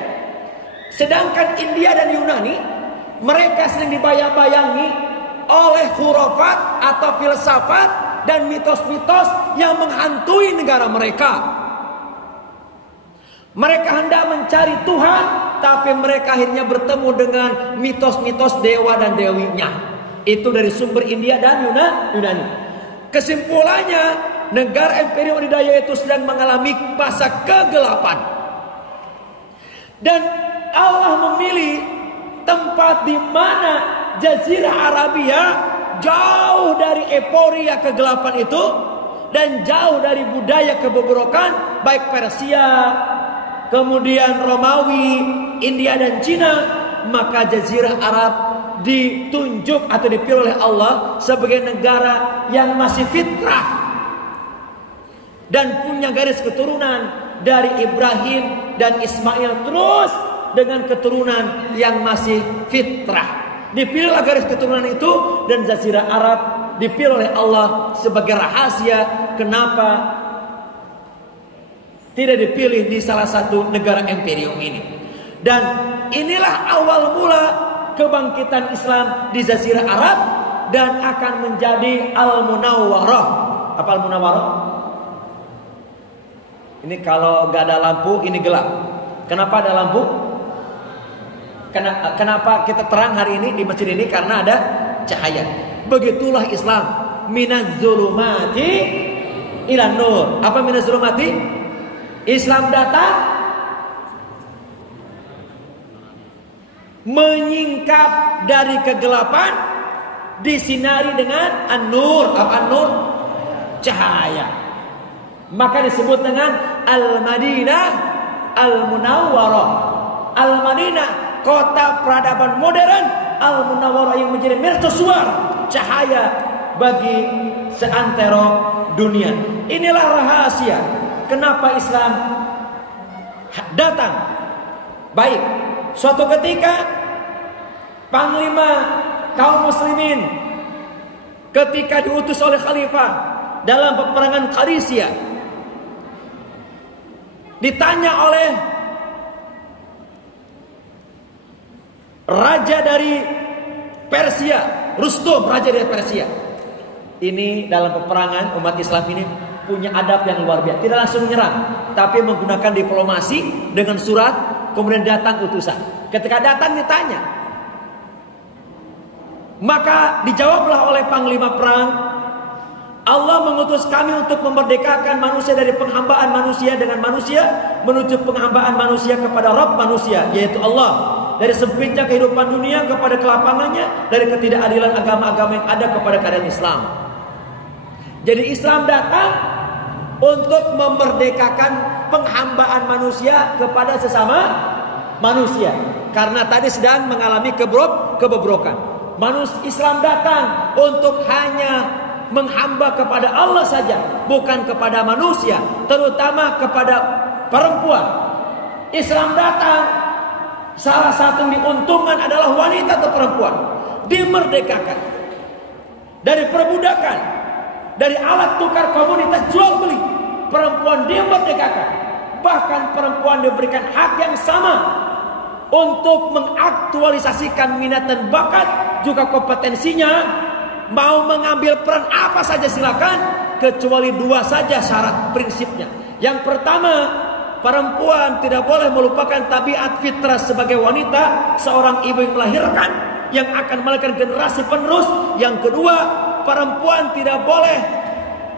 Sedangkan India dan Yunani, mereka sering dibayang-bayangi oleh khurafat atau filsafat dan mitos-mitos yang menghantui negara mereka. Mereka hendak mencari Tuhan, tapi mereka akhirnya bertemu dengan mitos-mitos dewa dan dewinya. Itu dari sumber India dan Yunani. Kesimpulannya, negara imperium adidaya itu sedang mengalami masa kegelapan. Dan Allah memilih tempat di mana Jazirah Arabia jauh dari euforia kegelapan itu dan jauh dari budaya kebobrokan baik Persia, kemudian Romawi, India dan Cina, maka Jazirah Arab ditunjuk atau dipilih oleh Allah sebagai negara yang masih fitrah dan punya garis keturunan dari Ibrahim dan Ismail, terus dengan keturunan yang masih fitrah. Dipilihlah garis keturunan itu, dan Jazirah Arab dipilih oleh Allah sebagai rahasia kenapa tidak dipilih di salah satu negara imperium ini. Dan inilah awal mula kebangkitan Islam di Jazirah Arab dan akan menjadi Al-Munawwarah. Apa Al-Munawwarah? Ini kalau gak ada lampu ini gelap. Kenapa ada lampu? Kenapa kita terang hari ini di masjid ini? Karena ada cahaya. Begitulah Islam, minaz zulumati ilan nur. Apa minaz zulumati? Islam datang menyingkap dari kegelapan, disinari dengan an-nur. Apa an-nur? Cahaya. Maka disebut dengan Al-Madinah Al-Munawwarah. Al-Madinah, kota peradaban modern. Al-Munawwarah yang menjadi mercusuar, cahaya bagi seantero dunia. Inilah rahasia kenapa Islam datang. Baik, suatu ketika panglima kaum muslimin ketika diutus oleh khalifah dalam peperangan Qadisiyah, ditanya oleh raja dari Persia, Rustum, raja dari Persia. Ini dalam peperangan umat Islam ini punya adab yang luar biasa. Tidak langsung menyerang, tapi menggunakan diplomasi dengan surat. Kemudian datang utusan. Ketika datang ditanya, maka dijawablah oleh panglima perang, Allah mengutus kami untuk memerdekakan manusia dari penghambaan manusia dengan manusia menuju penghambaan manusia kepada Rabb manusia, yaitu Allah. Dari sempitnya kehidupan dunia kepada kelapangannya, dari ketidakadilan agama-agama yang ada kepada keadaan Islam. Jadi Islam datang untuk memerdekakan penghambaan manusia kepada sesama manusia. Karena tadi sedang mengalami kebobrokan. Islam datang untuk hanya menghamba kepada Allah saja, bukan kepada manusia, terutama kepada perempuan. Islam datang, salah satu diuntungkan adalah wanita atau perempuan dimerdekakan dari perbudakan, dari alat tukar komoditas jual beli. Perempuan dimerdekakan, bahkan perempuan diberikan hak yang sama untuk mengaktualisasikan minat dan bakat, juga kompetensinya. Mau mengambil peran apa saja silakan, kecuali dua saja syarat prinsipnya. Yang pertama, perempuan tidak boleh melupakan tabiat fitrah sebagai wanita, seorang ibu yang melahirkan, yang akan melahirkan generasi penerus. Yang kedua, perempuan tidak boleh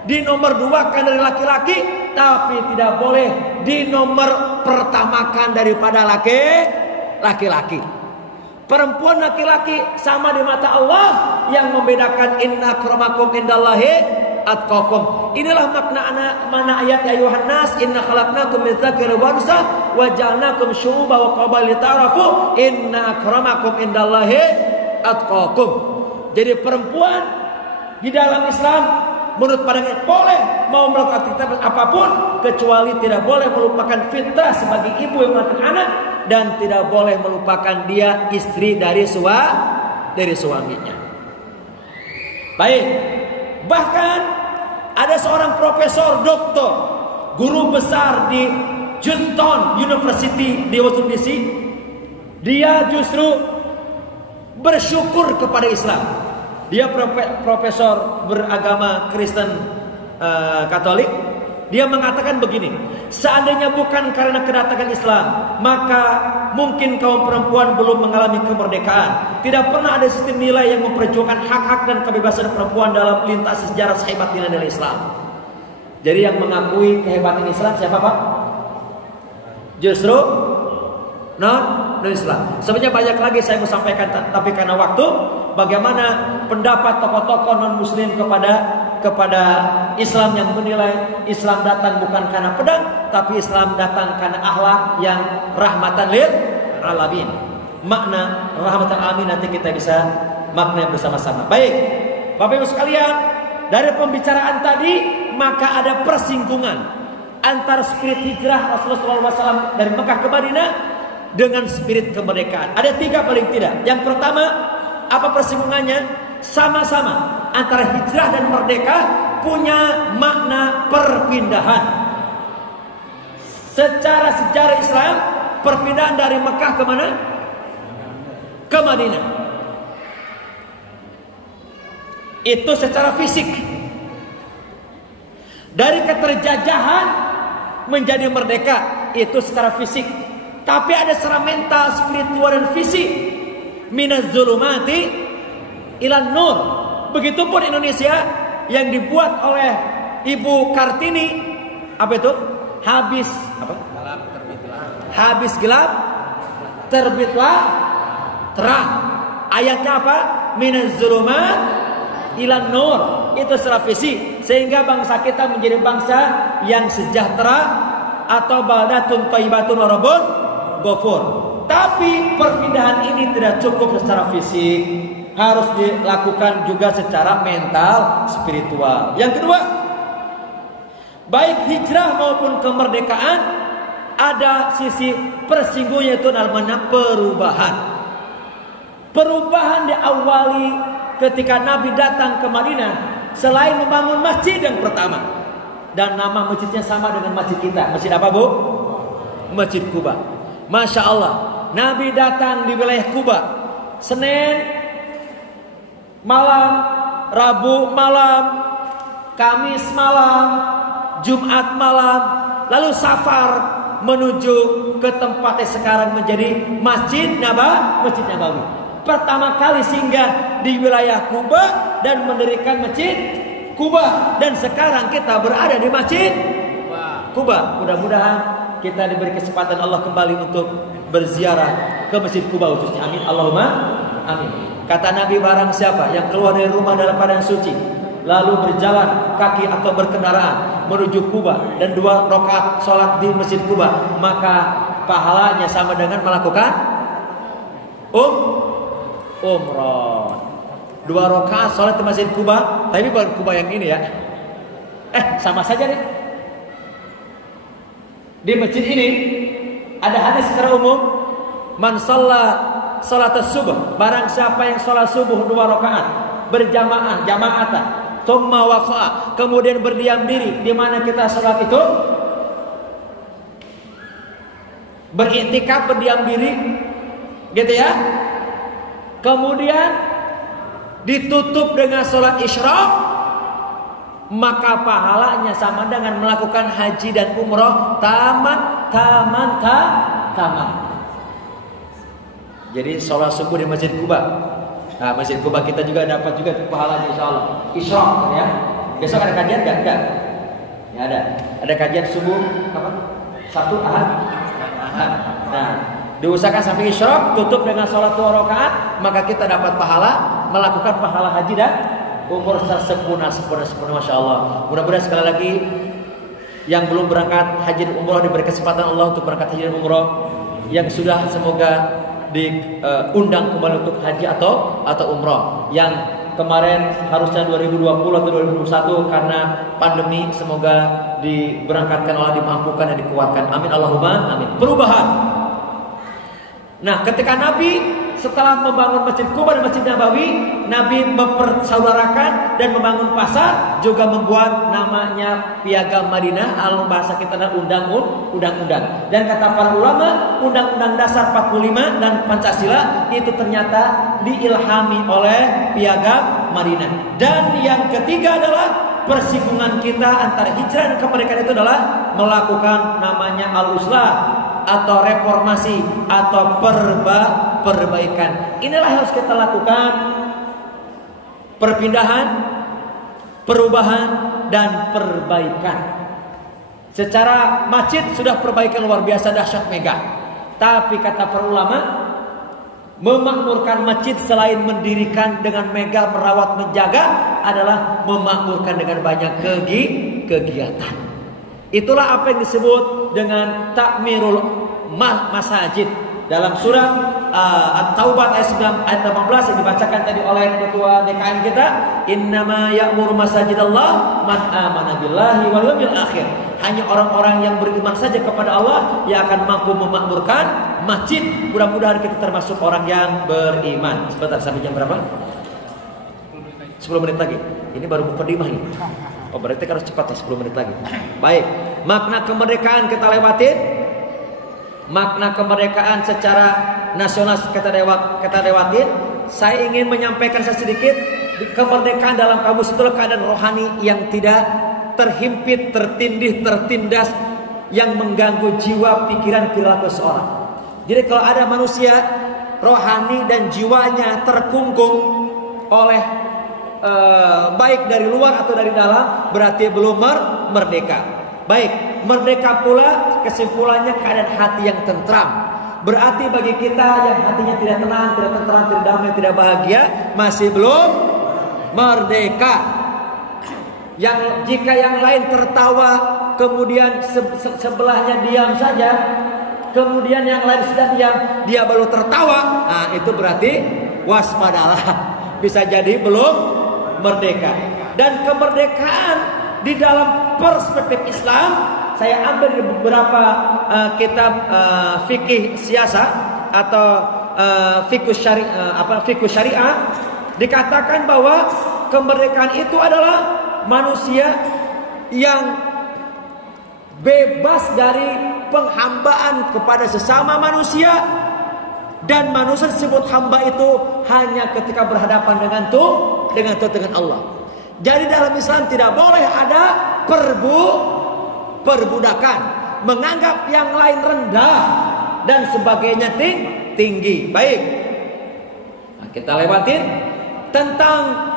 dinomor duakan dari laki-laki, tapi tidak boleh dinomor pertamakan daripada laki-laki. Perempuan laki-laki sama di mata Allah. Yang membedakan inna akramakum indallahi atqakum. Inilah makna ayat ya ayuhan nas inna khalaqnakum min dzakarin wa unsa wa ja'alnakum syu'uban wa qabaila lita'arafu inna akramakum indallahi atqakum. Jadi perempuan di dalam Islam menurut pandangan boleh mau melakukan aktivitas apapun, kecuali tidak boleh melupakan fitrah sebagai ibu yang melahirkan anak, dan tidak boleh melupakan dia istri dari suaminya. Baik, bahkan ada seorang profesor doktor, guru besar di Georgetown University di Washington DC. Dia justru bersyukur kepada Islam. Dia profesor beragama Kristen Katolik. Dia mengatakan begini, seandainya bukan karena kedatangan Islam, maka mungkin kaum perempuan belum mengalami kemerdekaan. Tidak pernah ada sistem nilai yang memperjuangkan hak-hak dan kebebasan perempuan dalam lintas sejarah sehebat nilai Islam. Jadi yang mengakui kehebatan Islam siapa Pak? Justru non-Islam. Sebenarnya banyak lagi saya mau sampaikan, tapi karena waktu bagaimana pendapat tokoh-tokoh non-muslim kepada Islam yang menilai Islam datang bukan karena pedang, tapi Islam datang karena akhlak yang rahmatan lil alamin. Makna rahmatan alamin nanti kita bisa makna bersama-sama. Baik, Bapak Ibu sekalian, dari pembicaraan tadi maka ada persinggungan antara spirit hijrah Rasulullah SAW dari Mekah ke Madinah dengan spirit kemerdekaan. Ada 3 paling tidak. Yang pertama, apa persinggungannya? Sama-sama antara hijrah dan merdeka punya makna perpindahan. Secara sejarah Islam, perpindahan dari Mekah ke mana? Ke Madinah. Itu secara fisik. Dari keterjajahan menjadi merdeka, itu secara fisik. Tapi ada secara mental, spiritual dan fisik. Minaz zulumati ilan nur. Begitupun Indonesia yang dibuat oleh Ibu Kartini, apa itu? Habis apa? Habis gelap terbitlah terang. Ayatnya apa? Minaz zulumat ilan nur. Itu secara fisik. Sehingga bangsa kita menjadi bangsa yang sejahtera atau baldatun thayyibatun wa rabbun ghafur. Tapi perpindahan ini tidak cukup secara fisik, harus dilakukan juga secara mental, spiritual. Yang kedua, baik hijrah maupun kemerdekaan ada sisi persinggungan, yaitu namanya perubahan. Perubahan diawali ketika Nabi datang ke Madinah. Selain membangun masjid yang pertama, dan nama masjidnya sama dengan masjid kita. Masjid apa, Bu? Masjid Kuba. Masya Allah, Nabi datang di wilayah Kuba Senin malam, Rabu malam, Kamis malam, Jumat malam, lalu safar menuju ke tempatnya sekarang menjadi Masjid Nabawi. Pertama kali singgah di wilayah Kuba dan mendirikan Masjid Kuba, dan sekarang kita berada di Masjid Kuba. Mudah-mudahan kita diberi kesempatan Allah kembali untuk berziarah ke Masjid Kuba khususnya. Amin, Allahumma amin. Kata Nabi, barang siapa yang keluar dari rumah dalam keadaan suci, lalu berjalan kaki atau berkendaraan menuju Kuba dan 2 rakaat sholat di Masjid Kuba, maka pahalanya sama dengan melakukan umrah. 2 rakaat sholat di Masjid Kuba, tapi bukan Kuba yang ini ya. Sama saja nih. Di masjid ini ada hadis secara umum, man shalla salat subuh, barang siapa yang sholat subuh 2 rakaat berjamaah, jamaatan, tsumma waqa'a, kemudian berdiam diri. Di mana kita sholat itu? Beriktikaf, berdiam diri, gitu ya. Kemudian ditutup dengan sholat isyraq, maka pahalanya sama dengan melakukan haji dan umroh tamat. Jadi sholat subuh di Masjid Kuba. Nah, Masjid Kuba kita juga dapat juga pahalanya insyaallah. Isyraq ya. Besok ada kajian enggak? Ya ada. Ada kajian subuh kapan? Sabtu, Ahad. Nah, diusahakan sampai isyraq, tutup dengan sholat 2 rakaat, maka kita dapat pahala melakukan pahala haji dan umur sempurna, Masya Allah. Mudah-mudahan sekali lagi yang belum berangkat haji dan umroh diberi kesempatan Allah untuk berangkat haji dan umroh. Yang sudah semoga diundang kembali untuk haji atau umroh. Yang kemarin harusnya 2020 atau 2021 karena pandemi, semoga diberangkatkan Allah, dimampukan dan dikuatkan. Amin, Allahumma amin. Perubahan. Nah, ketika Nabi setelah membangun Masjid Kuba dan Masjid Nabawi, Nabi mempersaudarakan dan membangun pasar, juga membuat namanya Piagam Madinah, al bahasa kita adalah undang-undang. Dan kata para ulama, Undang-Undang Dasar 45 dan Pancasila itu ternyata diilhami oleh Piagam Madinah. Dan yang ketiga adalah persinggungan kita antara hijrah dan kemerdekaan itu adalah melakukan namanya al-uslah atau reformasi atau perbaikan. Inilah yang harus kita lakukan. Perpindahan, perubahan dan perbaikan. Secara masjid sudah perbaikan luar biasa dahsyat mega. Tapi kata para ulama, Memakmurkan masjid selain mendirikan dengan megah, merawat, menjaga adalah memakmurkan dengan banyak kegiatan. Itulah apa yang disebut dengan takmirul masajid. Dalam surah At-Taubah ayat 18 yang dibacakan tadi oleh ketua DKM kita, innama ya'muru masajidallah man amana billahi wal yawmil akhir. Hanya orang-orang yang beriman saja kepada Allah yang akan mampu memakmurkan masjid. Mudah-mudahan kita termasuk orang yang beriman. Sebentar, sampai jam berapa? 10 menit lagi. Ini baru mukadimah nih. Oh, berarti harus cepat ya, 10 menit lagi. Baik, makna kemerdekaan kita lewatin. Makna kemerdekaan secara nasional kita lewatin. Saya ingin menyampaikan sedikit. Kemerdekaan dalam kamus itulah keadaan rohani yang tidak terhimpit, tertindih, tertindas, yang mengganggu jiwa, pikiran, perilaku seorang. Jadi kalau ada manusia rohani dan jiwanya terkungkung oleh baik dari luar atau dari dalam, berarti belum merdeka. Baik, merdeka pula kesimpulannya keadaan hati yang tentram. Berarti bagi kita yang hatinya tidak tenang, tidak tentram, tidak damai, tidak bahagia, masih belum merdeka. Yang jika yang lain tertawa, kemudian sebelahnya diam saja, kemudian yang lain sudah diam, dia baru tertawa, nah itu berarti waspadalah, bisa jadi belum merdeka. Dan kemerdekaan di dalam perspektif Islam, saya ambil di beberapa kitab fikih siasat atau fikih syariah, dikatakan bahwa kemerdekaan itu adalah manusia yang bebas dari penghambaan kepada sesama manusia, dan manusia disebut hamba itu hanya ketika berhadapan dengan Allah. Jadi dalam Islam tidak boleh ada perbudakan, menganggap yang lain rendah dan sebagainya tinggi. Baik, nah, kita lewatin tentang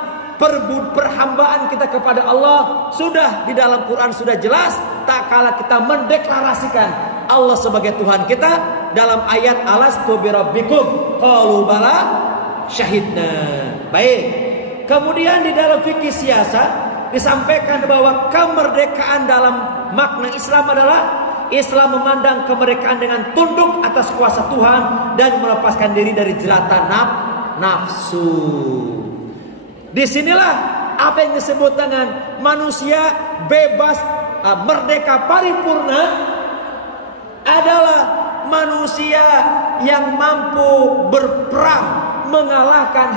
perhambaan kita kepada Allah. Sudah di dalam Quran sudah jelas, tak kala kita mendeklarasikan Allah sebagai Tuhan kita dalam ayat alastu birabbikum qalu bala syahidna. Baik, kemudian di dalam fikih siasat disampaikan bahwa kemerdekaan dalam makna Islam adalah Islam memandang kemerdekaan dengan tunduk atas kuasa Tuhan dan melepaskan diri dari jeratan nafsu. Disinilah apa yang disebut dengan manusia bebas, merdeka paripurna adalah manusia yang mampu berperang mengalahkan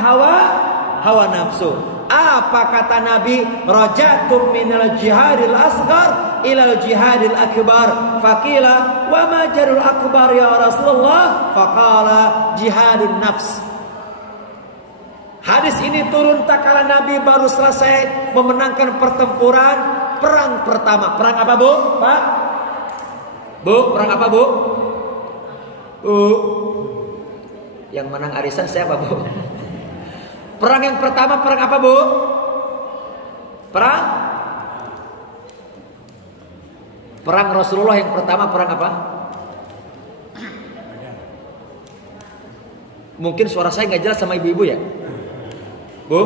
hawa nafsu. Apa kata Nabi? Rajatum minal jihadil asghar ilal jihadil akbar. Faqila wa ma jarul akbar ya Rasulullah? Faqala jihadun nafs. Hadis ini turun tak kala Nabi baru selesai memenangkan pertempuran perang pertama. Perang apa, Bu? Pak? Bu, perang apa, Bu? Bu. Yang menang arisan siapa, Bu? Perang yang pertama perang apa, Bu? Perang Rasulullah yang pertama perang apa? Mungkin suara saya nggak jelas sama ibu-ibu ya? Bu?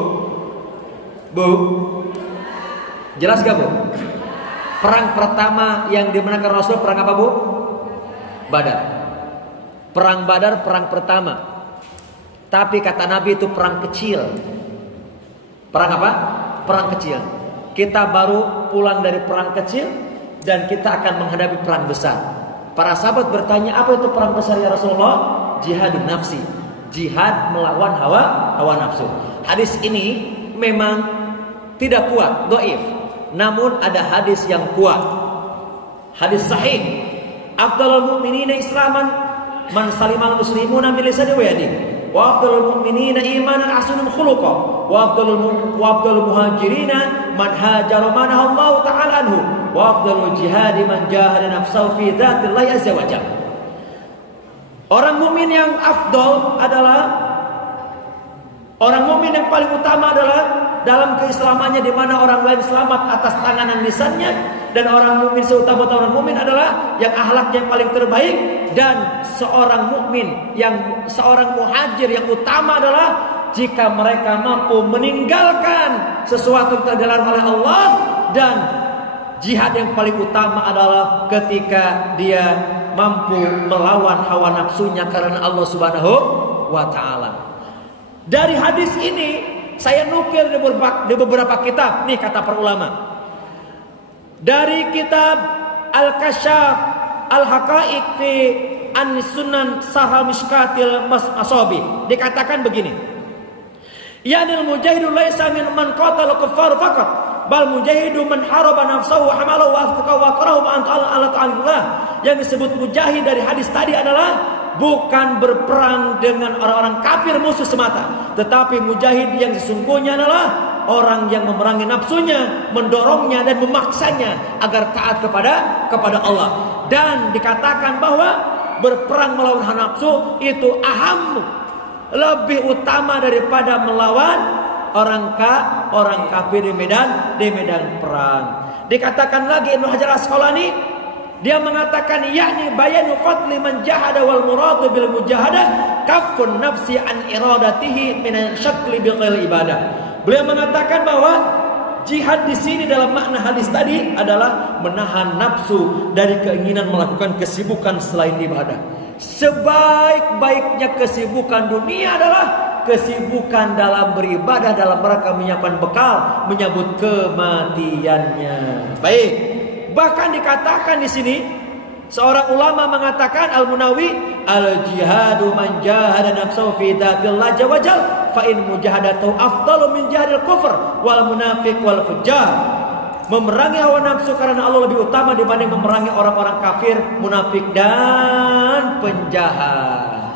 Jelas gak, Bu? Perang pertama yang dimenangkan Rasul perang apa, Bu? Badar. Perang Badar perang pertama. Tapi kata Nabi itu perang kecil. Perang apa? Perang kecil. Kita baru pulang dari perang kecil dan kita akan menghadapi perang besar. Para sahabat bertanya, apa itu perang besar ya Rasulullah? Jihadun nafsi. Jihad melawan hawa nafsu. Hadis ini memang tidak kuat, dhaif. Namun ada hadis yang kuat. Hadis sahih. Afdalul mu'minina islaman man salimal muslimuna min lisani wa yadihi. Wa afdalul mu'minina imanan ahsanul khuluqa. Wa afdalul muhajirina man hajara man Allah ta'ala anhu. Wa afdalul jihadi man jahada nafsahu fi dzatillahi azza wa jalla. Orang mukmin yang afdal adalah orang mukmin yang paling utama adalah dalam keislamannya, di mana orang lain selamat atas tangan dan lisannya, dan orang mukmin seutama-utama orang mukmin adalah yang akhlaknya yang paling terbaik, dan seorang muhajir yang utama adalah jika mereka mampu meninggalkan sesuatu yang terlarang oleh Allah, dan jihad yang paling utama adalah ketika dia mampu melawan hawa nafsunya karena Allah Subhanahu wa taala. Dari hadis ini saya nukil di beberapa kitab, nih kata para ulama. Dari kitab Al-Kasyaf Al-Haqaiq fi An-Sunan Sahal Mishkatil Masabi dikatakan begini. Yanil mujahidu laisa min man qatala kuffar faqat, bal mujahidu man haraba nafsahu wa hamalahu wa aftaqa wa karahu an ta'ala. Yang disebut mujahid dari hadis tadi adalah bukan berperang dengan orang-orang kafir musuh semata, tetapi mujahid yang sesungguhnya adalah orang yang memerangi nafsunya, mendorongnya dan memaksanya agar taat kepada Allah. Dan dikatakan bahwa berperang melawan hawa nafsu itu aham, lebih utama daripada melawan orang kafir di medan perang. Dikatakan lagi Ibnu Hajar Asqalani, dia mengatakan yakni bayanu fadli man jahada wal muradu bil mujahadah kafun nafsi an iradatihi min syakli bi ghairi ibadah. Beliau mengatakan bahwa jihad di sini dalam makna hadis tadi adalah menahan nafsu dari keinginan melakukan kesibukan selain ibadah. Sebaik-baiknya kesibukan dunia adalah kesibukan dalam beribadah dalam rangka menyiapkan bekal menyambut kematiannya. Baik. Bahkan dikatakan di sini seorang ulama mengatakan Al-Munawi, al-jihadu man jahada nafsahu fi dzatillahi azza wajal fa in mujahadatu afdalu min jihadil kufr wal munafiq wal fujjar. Memerangi hawa nafsu karena Allah lebih utama dibanding memerangi orang-orang kafir, munafik dan penjahat.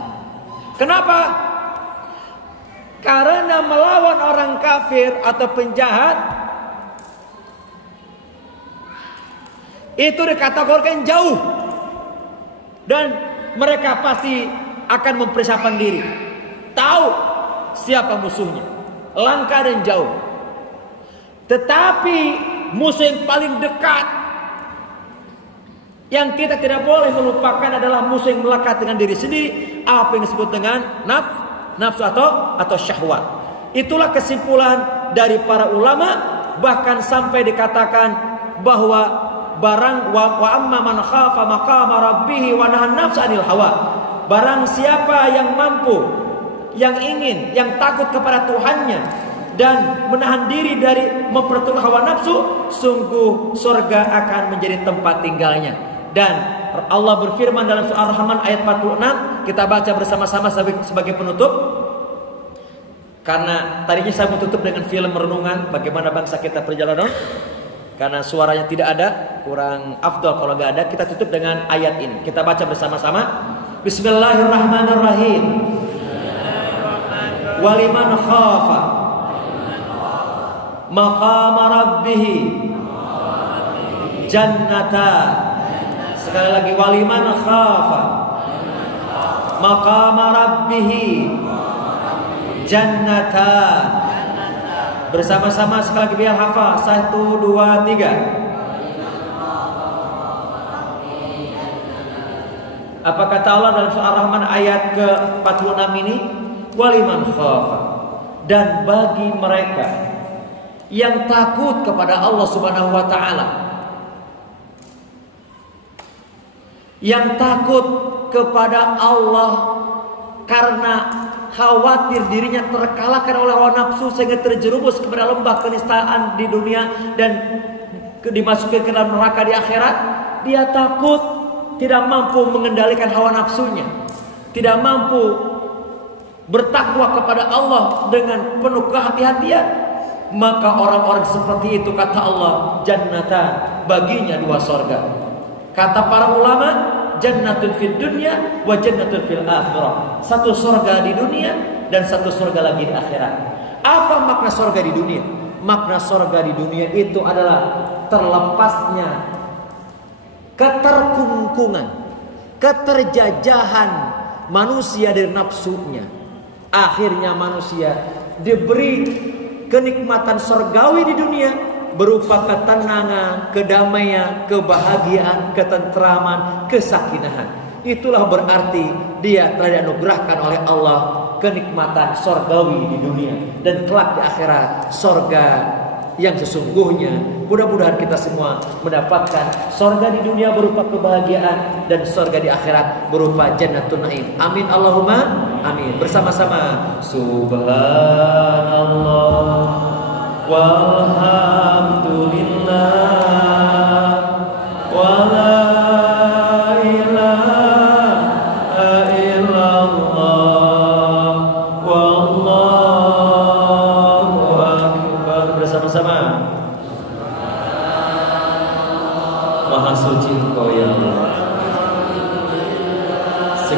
Kenapa? Karena melawan orang kafir atau penjahat itu dikategorikan jauh, dan mereka pasti akan mempersiapkan diri, tahu siapa musuhnya, langkah dan jauh. Tetapi musuh yang paling dekat yang kita tidak boleh melupakan adalah musuh yang melekat dengan diri sendiri, apa yang disebut dengan nafsu atau syahwat. Itulah kesimpulan dari para ulama, bahkan sampai dikatakan bahwa barang wa amma man khafa maqama rabbih wa nahan nafsa 'anil hawa. Barang siapa yang mampu, yang ingin, yang takut kepada Tuhannya dan menahan diri dari mempertulak hawa nafsu, sungguh surga akan menjadi tempat tinggalnya. Dan Allah berfirman dalam surah Ar-Rahman ayat 46, kita baca bersama-sama sebagai penutup. Karena tadinya saya mau tutup dengan film renungan bagaimana bangsa kita perjalanan. Karena suaranya tidak ada, kurang afdal kalau nggak ada. Kita tutup dengan ayat ini. Kita baca bersama-sama. Bismillahirrahmanirrahim. Waliman khafa maqama rabbih jannata. Sekali lagi, waliman khafa maqama rabbih jannata. Bersama-sama sekali lagi biar hafal. 1, 2, 3. Apa kata Allah dalam surah Ar-Rahman ayat ke-46 ini? Waliman khafa, dan bagi mereka yang takut kepada Allah Subhanahu wa taala, yang takut kepada Allah karena khawatir dirinya terkalahkan oleh hawa nafsu sehingga terjerumus kepada lembah kenistaan di dunia dan dimasukkan ke dalam neraka di akhirat. Dia takut tidak mampu mengendalikan hawa nafsunya, tidak mampu bertakwa kepada Allah dengan penuh kehati-hatian. Maka orang-orang seperti itu, kata Allah, jannatan, baginya 2 surga. Kata para ulama, jannatun fid dunya wa jannatun fil akhirah. 1 surga di dunia dan 1 surga lagi di akhirat. Apa makna surga di dunia? Makna surga di dunia itu adalah terlepasnya keterkungkungan, keterjajahan manusia dari nafsunya. Akhirnya manusia diberi kenikmatan surgawi di dunia berupa ketenangan, kedamaian, kebahagiaan, ketentraman, kesakinahan. Itulah berarti dia telah dianugerahkan oleh Allah kenikmatan sorgawi di dunia, dan kelak di akhirat sorga yang sesungguhnya. Mudah-mudahan kita semua mendapatkan sorga di dunia berupa kebahagiaan, dan sorga di akhirat berupa jannatun naim. Amin Allahumma amin. Bersama-sama subhanallah walhamdulillah wala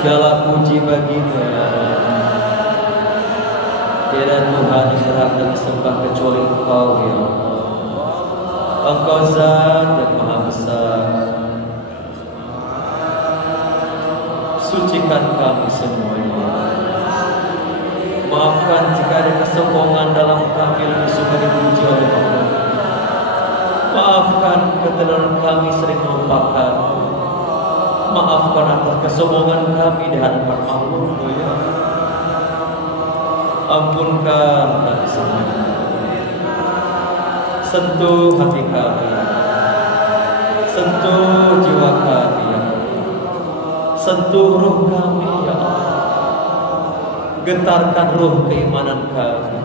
segala puji bagimu ya Allah. Tiada Tuhan yang berhak disembah kecuali Engkau ya Allah. Engkau Zat yang Maha Besar. Sucikan kami semuanya. Maafkan jika ada kesombongan dalam kami lebih suka dipuji oleh Allah. Maafkan keterlaluan kami sering melupakan. Maafkan atas kesombongan kami di hadapan Allah ya. Ampunkan kami semua. Sentuh hati kami, sentuh jiwa kami ya Allah. Sentuh ruh kami ya Allah. Getarkan ruh keimanan kami,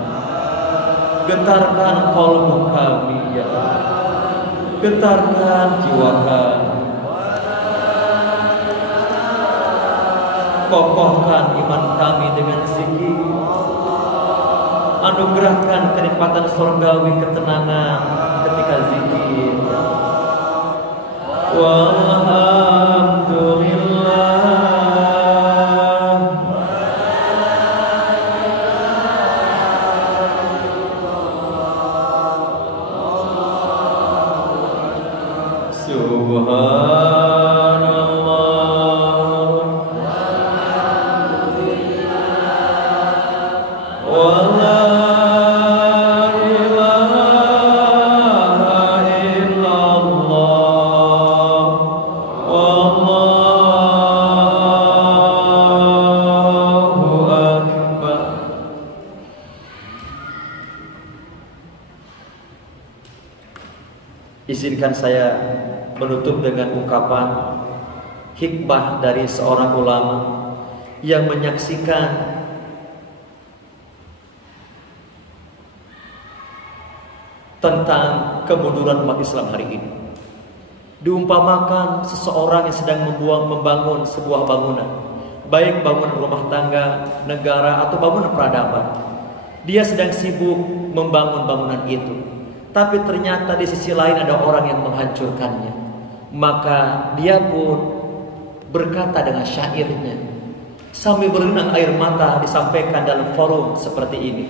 getarkan qalbu kami ya Allah. Getarkan jiwa kami. Kokohkan iman kami dengan zikir. Anugerahkan kenikmatan surgawi ketenangan ketika zikir. Walhamdulillah. Izinkan saya menutup dengan ungkapan hikmah dari seorang ulama yang menyaksikan tentang kemunduran umat Islam hari ini. Diumpamakan seseorang yang sedang membangun sebuah bangunan, baik bangunan rumah tangga, negara, atau bangunan peradaban. Dia sedang sibuk membangun bangunan itu, tapi ternyata di sisi lain ada orang yang menghancurkannya. Maka dia pun berkata dengan syairnya, sambil berenang air mata disampaikan dalam forum seperti ini.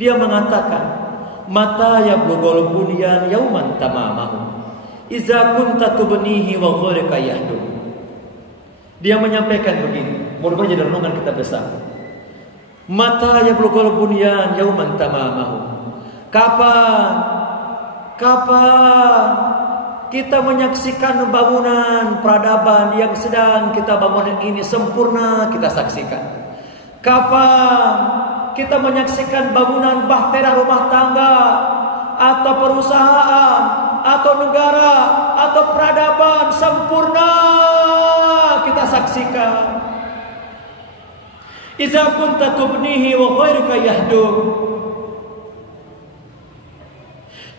Dia mengatakan, mata yablughul bunyan yauman tamamahu iza kunta tubnihi wa ghurika yahdu. Dia menyampaikan begini, mudah-mudahan jadi renungan kita bersama. Mata yablughul bunyan yauman tamamahu. Kapan kita menyaksikan bangunan peradaban yang sedang kita bangun ini sempurna kita saksikan? Kapan kita menyaksikan bangunan bahtera rumah tangga atau perusahaan atau negara atau peradaban sempurna kita saksikan? Iza kunta tubnihi wa ghairuka yahdum.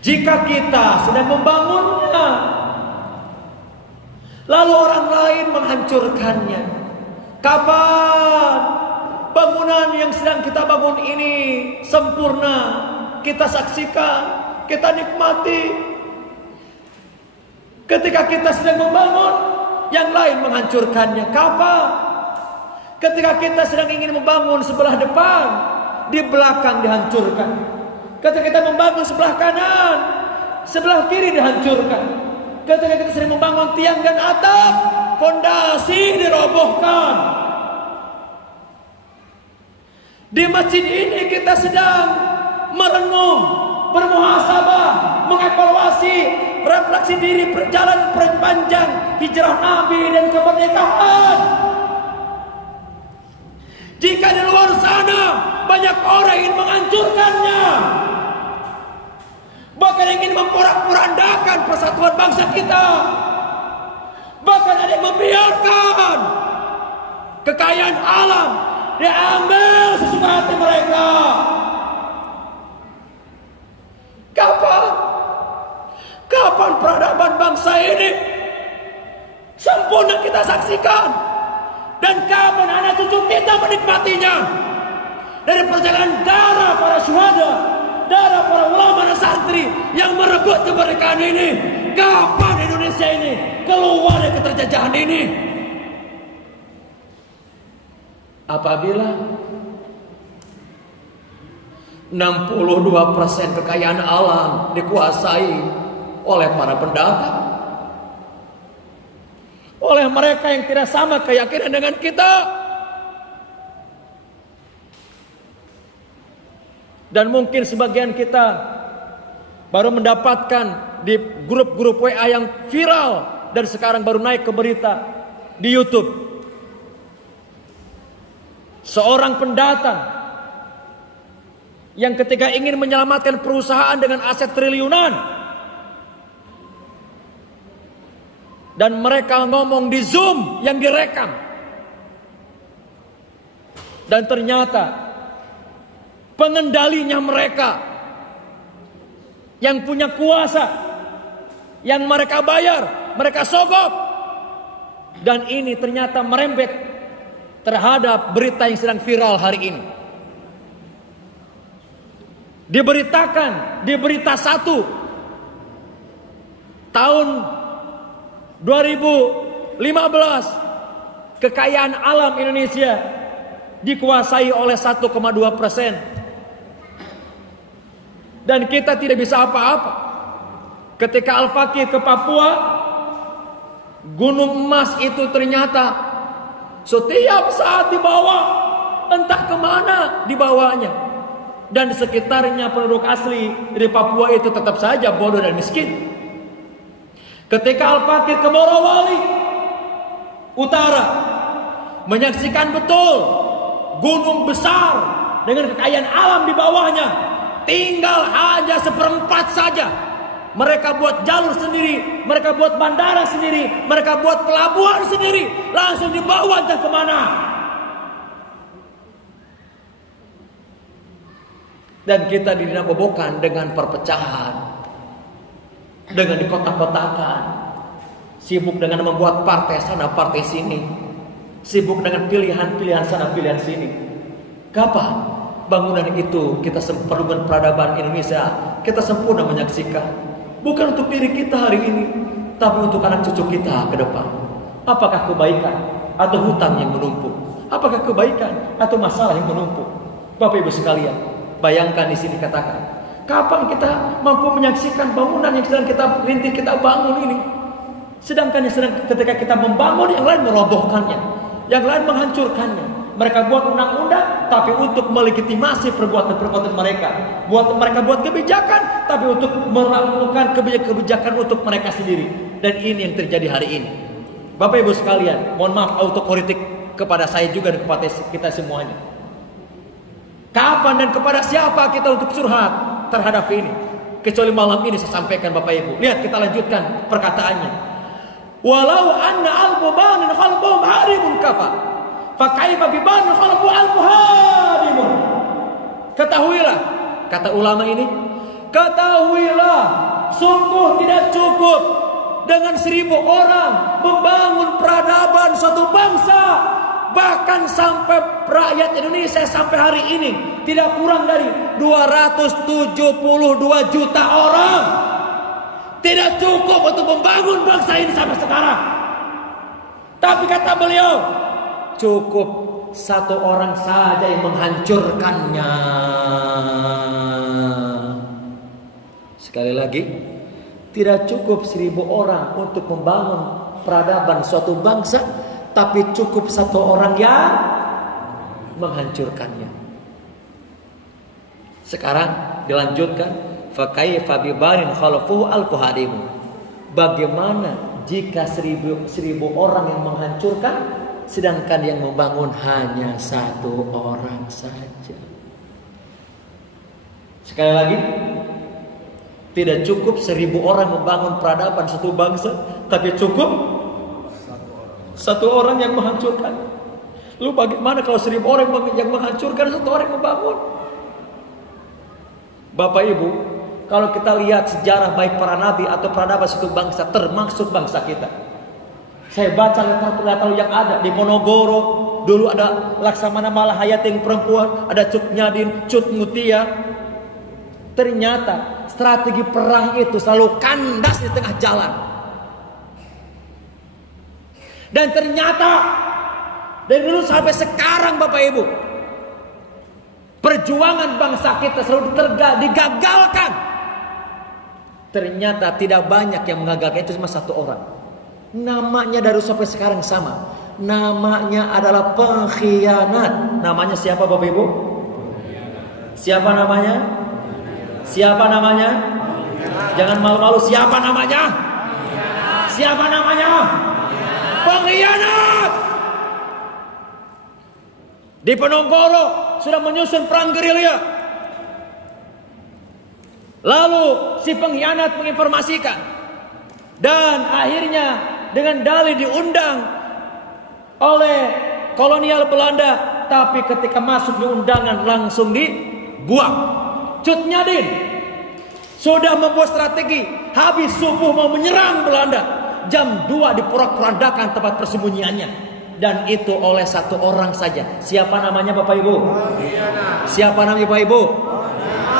Jika kita sedang membangunnya, lalu orang lain menghancurkannya. Kapan bangunan yang sedang kita bangun ini sempurna kita saksikan, kita nikmati? Ketika kita sedang membangun, yang lain menghancurkannya. Kapan? Ketika kita sedang ingin membangun sebelah depan, di belakang dihancurkan. Ketika kita membangun sebelah kanan, sebelah kiri dihancurkan. Ketika kita sedang membangun tiang dan atap, fondasi dirobohkan. Di masjid ini kita sedang merenung bermuhasabah, mengevaluasi, refleksi diri perjalanan panjang hijrah Nabi dan kemerdekaan. Jika di luar sana banyak orang ingin menghancurkannya, bahkan ingin memporak-porandakan persatuan bangsa kita, bahkan ada yang membiarkan kekayaan alam diambil sesuka hati mereka. Kapan peradaban bangsa ini sempurna kita saksikan? Dan kapan anak cucu kita menikmatinya? Dari perjalanan darah para syuhada, darah para ulama dan santri yang merebut kemerdekaan ini. Kapan Indonesia ini keluar dari keterjajahan ini? Apabila 62% kekayaan alam dikuasai oleh para pendatang, oleh mereka yang tidak sama keyakinan dengan kita, dan mungkin sebagian kita baru mendapatkan di grup-grup WA yang viral dan sekarang baru naik ke berita di YouTube, seorang pendatang yang ketika ingin menyelamatkan perusahaan dengan aset triliunan, dan mereka ngomong di Zoom yang direkam, dan ternyata pengendalinya mereka yang punya kuasa, yang mereka bayar, mereka sogok, dan ini ternyata merembet terhadap berita yang sedang viral hari ini. Diberitakan di berita 1 tahun 2015, kekayaan alam Indonesia dikuasai oleh 1,2%, dan kita tidak bisa apa-apa. Ketika Al-Fakir ke Papua, gunung emas itu ternyata setiap saat dibawa, entah kemana dibawanya. Dan di sekitarnya penduduk asli dari Papua itu tetap saja bodoh dan miskin. Ketika Al-Fakir ke Morowali Utara, menyaksikan betul gunung besar dengan kekayaan alam di bawahnya, tinggal hanya 1/4 saja. Mereka buat jalur sendiri, mereka buat bandara sendiri, mereka buat pelabuhan sendiri, langsung dibawa entah kemana. Dan kita dinabobokan dengan perpecahan, dengan dikotak-kotakan, sibuk dengan membuat partai sana partai sini, sibuk dengan pilihan-pilihan sana pilihan sini. Kapan bangunan itu kita sempurna, peradaban Indonesia kita sempurna menyaksikan? Bukan untuk diri kita hari ini, tapi untuk anak cucu kita ke depan. Apakah kebaikan atau hutang yang menumpuk? Apakah kebaikan atau masalah yang menumpuk? Bapak Ibu sekalian, bayangkan di sini katakan, kapan kita mampu menyaksikan bangunan yang sedang kita rintis, kita bangun ini? Sedangkan ketika kita membangun, yang lain merobohkannya, yang lain menghancurkannya. Mereka buat undang-undang, tapi untuk melegitimasi perbuatan-perbuatan mereka. Mereka buat kebijakan, tapi untuk melakukan kebijakan untuk mereka sendiri. Dan ini yang terjadi hari ini. Bapak Ibu sekalian, mohon maaf autokritik kepada saya juga dan kepada kita semuanya. Kapan dan kepada siapa kita untuk curhat terhadap ini? Kecuali malam ini saya sampaikan Bapak Ibu. Lihat, kita lanjutkan perkataannya. Walau anna al-mubanin khalbuhum harimun kafa, fakaifa biban khalbu al-muharimun. Ketahuilah, kata ulama ini, ketahuilah, sungguh tidak cukup dengan 1000 orang membangun peradaban suatu bangsa. Bahkan sampai rakyat Indonesia sampai hari ini tidak kurang dari 272 juta orang. Tidak cukup untuk membangun bangsa ini sampai sekarang. Tapi kata beliau, cukup 1 orang saja yang menghancurkannya. Sekali lagi, tidak cukup 1000 orang untuk membangun peradaban suatu bangsa, tapi cukup 1 orang yang menghancurkannya. Sekarang dilanjutkan, fa kaifa bi barin khalafuhu al-qahadimu. Bagaimana jika seribu orang yang menghancurkan, sedangkan yang membangun hanya satu orang saja. Sekali lagi, tidak cukup 1000 orang membangun peradaban satu bangsa, tapi cukup satu orang yang menghancurkan. Lalu bagaimana kalau 1000 orang yang menghancurkan, satu orang yang membangun? Bapak Ibu, kalau kita lihat sejarah baik para nabi atau peradaban satu bangsa, termasuk bangsa kita. Saya baca literatur yang ada di Ponorogo, dulu ada Laksamana Malahayati yang perempuan, ada Cut Nyadin, Cut Mutia. Ternyata strategi perang itu selalu kandas di tengah jalan. Dan ternyata dari dulu sampai sekarang Bapak Ibu, perjuangan bangsa kita selalu digagalkan. Ternyata tidak banyak yang mengagalkan, itu cuma satu orang. Namanya dari sampai sekarang sama. Namanya adalah pengkhianat. Namanya siapa Bapak Ibu? Siapa namanya? Siapa namanya? Jangan malu-malu. Siapa namanya? Siapa namanya? Pengkhianat. Di Penonggoro sudah menyusun perang gerilya. Lalu si pengkhianat menginformasikan. Dan akhirnya dengan dalih diundang oleh kolonial Belanda. Tapi ketika masuk di undangan langsung dibuang. Cut Nyadin sudah membuat strategi. Habis subuh mau menyerang Belanda, jam 2 diporak-porandakan tempat persembunyiannya. Dan itu oleh satu orang saja. Siapa namanya Bapak Ibu? Siapa namanya Bapak Ibu?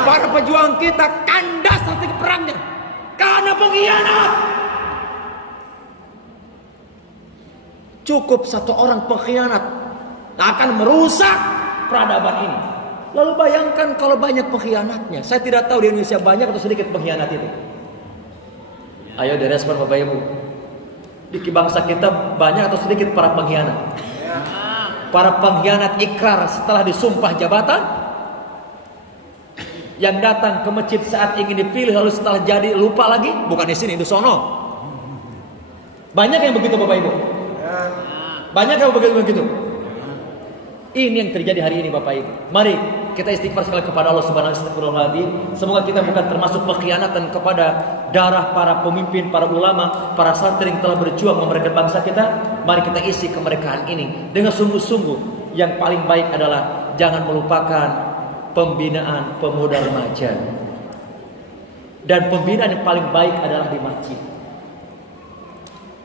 Para pejuang kita kandas strategi perangnya karena pengkhianat. Cukup satu orang pengkhianat akan merusak peradaban ini. Lalu bayangkan kalau banyak pengkhianatnya. Saya tidak tahu di Indonesia banyak atau sedikit pengkhianat itu. Ayo direspon Bapak Ibu. Di bangsa kita banyak atau sedikit para pengkhianat? Para pengkhianat ikrar setelah disumpah jabatan, yang datang ke masjid saat ingin dipilih lalu setelah jadi lupa lagi. Bukan di sini, di sono. Banyak yang begitu Bapak Ibu. Banyak yang begitu. Ini yang terjadi hari ini Bapak Ibu. Mari kita istighfar sekali kepada Allah Subhanahu wa taala. Semoga kita bukan termasuk pengkhianatan kepada darah para pemimpin, para ulama, para santri yang telah berjuang memerintahkan bangsa kita. Mari kita isi kemerdekaan ini dengan sungguh-sungguh. Yang paling baik adalah jangan melupakan pembinaan pemuda remaja. Dan pembinaan yang paling baik adalah di masjid.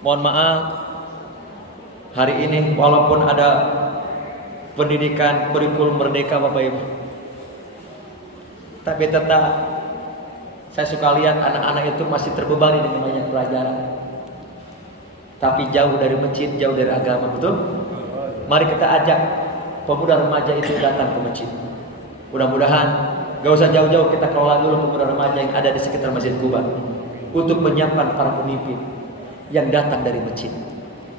Mohon maaf, hari ini walaupun ada pendidikan kurikulum merdeka Bapak Ibu, tapi tetap saya suka lihat anak-anak itu masih terbebani dengan banyak pelajaran, tapi jauh dari masjid, jauh dari agama. Betul? Mari kita ajak pemuda remaja itu datang ke masjid. Mudah-mudahan gak usah jauh-jauh, kita kelola dulu pemuda remaja yang ada di sekitar Masjid Kuba untuk menyiapkan para pemimpin yang datang dari masjid.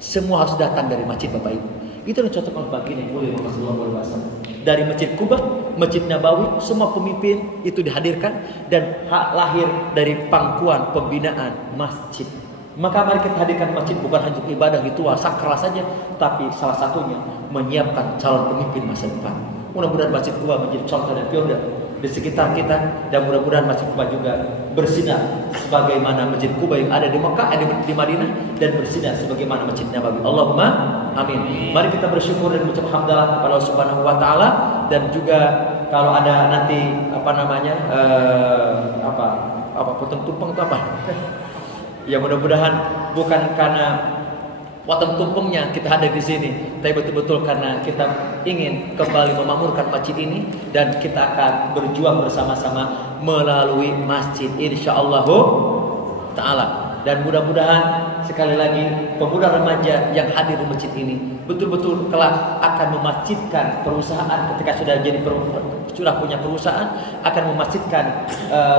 Semua harus datang dari masjid Bapak Ibu. Itu yang cocok oleh baginda yang mulia Muhammad sallallahu alaihi wasallam. Dari Masjid Kuba, Masjid Nabawi, semua pemimpin itu dihadirkan dan lahir dari pangkuan pembinaan masjid. Maka mari kita hadirkan masjid bukan hanya ibadah ritual sakral saja, tapi salah satunya menyiapkan calon pemimpin masa depan. Mudah-mudahan Masjid Kuba menjadi contoh dan pionir di sekitar kita, dan mudah-mudahan Masjid Kuba juga bersinar sebagaimana Masjid Kuba yang ada di Mekah, di Madinah, dan bersinar sebagaimana Masjid Nabawi. Allahumma amin. Mari kita bersyukur dan mengucap hamdalah kepada Allah Subhanahu wa taala, dan juga kalau ada nanti potong tumpeng atau apa? Ya mudah-mudahan bukan karena potong tumpengnya kita ada di sini, tapi betul-betul karena kita ingin kembali memakmurkan masjid ini, dan kita akan berjuang bersama-sama melalui masjid insyaallah taala. Dan mudah-mudahan sekali lagi pemuda remaja yang hadir di masjid ini betul-betul kelak akan memasjidkan perusahaan ketika sudah punya perusahaan, akan memasjidkan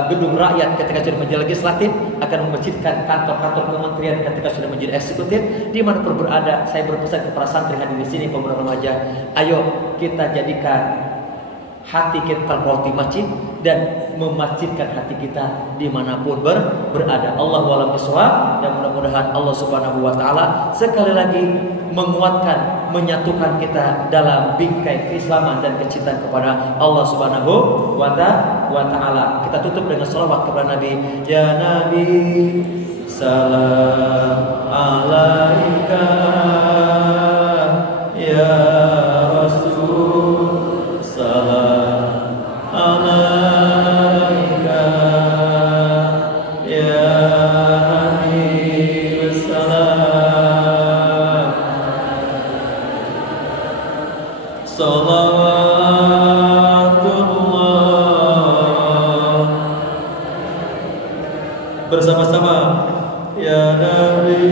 gedung rakyat ketika sudah menjadi legislatif, akan memasjidkan kantor-kantor kementerian ketika sudah menjadi eksekutif. Dimanapun berada, saya berpesan kepada santri hadir di sini, pemuda remaja, ayo kita jadikan hati kita terpaut di masjid dan memasjidkan hati kita dimanapun berada. Allahu a'lam bishawab. Dan mudah-mudahan Allah Subhanahu wa taala sekali lagi menguatkan, menyatukan kita dalam bingkai keislaman dan kecintaan kepada Allah Subhanahu wa taala. Kita tutup dengan selawat kepada Nabi. Ya Nabi, salam alaika, ya Rasul, salam alaika, ya Habib, salam, salawatullah. Bersama-sama, ya Nabi,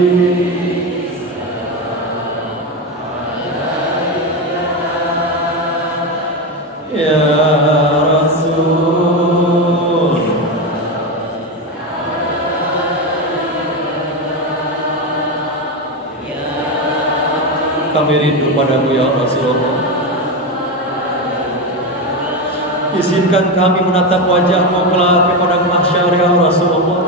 ya Rasul, kami rindu padamu ya Rasulullah. Izinkan kami menatap wajahmu kelak di padang mahsyar ya Rasulullah.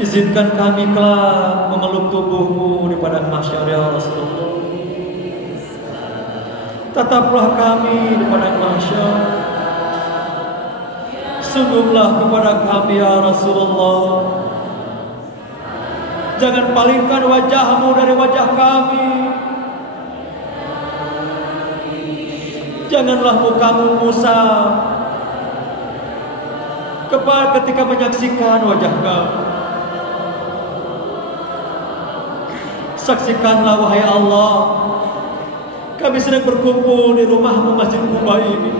Izinkan kami kelak memeluk tubuhmu di padang mahsyar ya Rasulullah. Tataplah kami di padang mahsyar. Senyumlah kepada kami ya Rasulullah. Jangan palingkan wajahmu dari wajah kami. Janganlah mukamu musam ketika menyaksikan wajah kami. Saksikanlah wahai Allah, kami sedang berkumpul di rumahmu Masjid Quba ini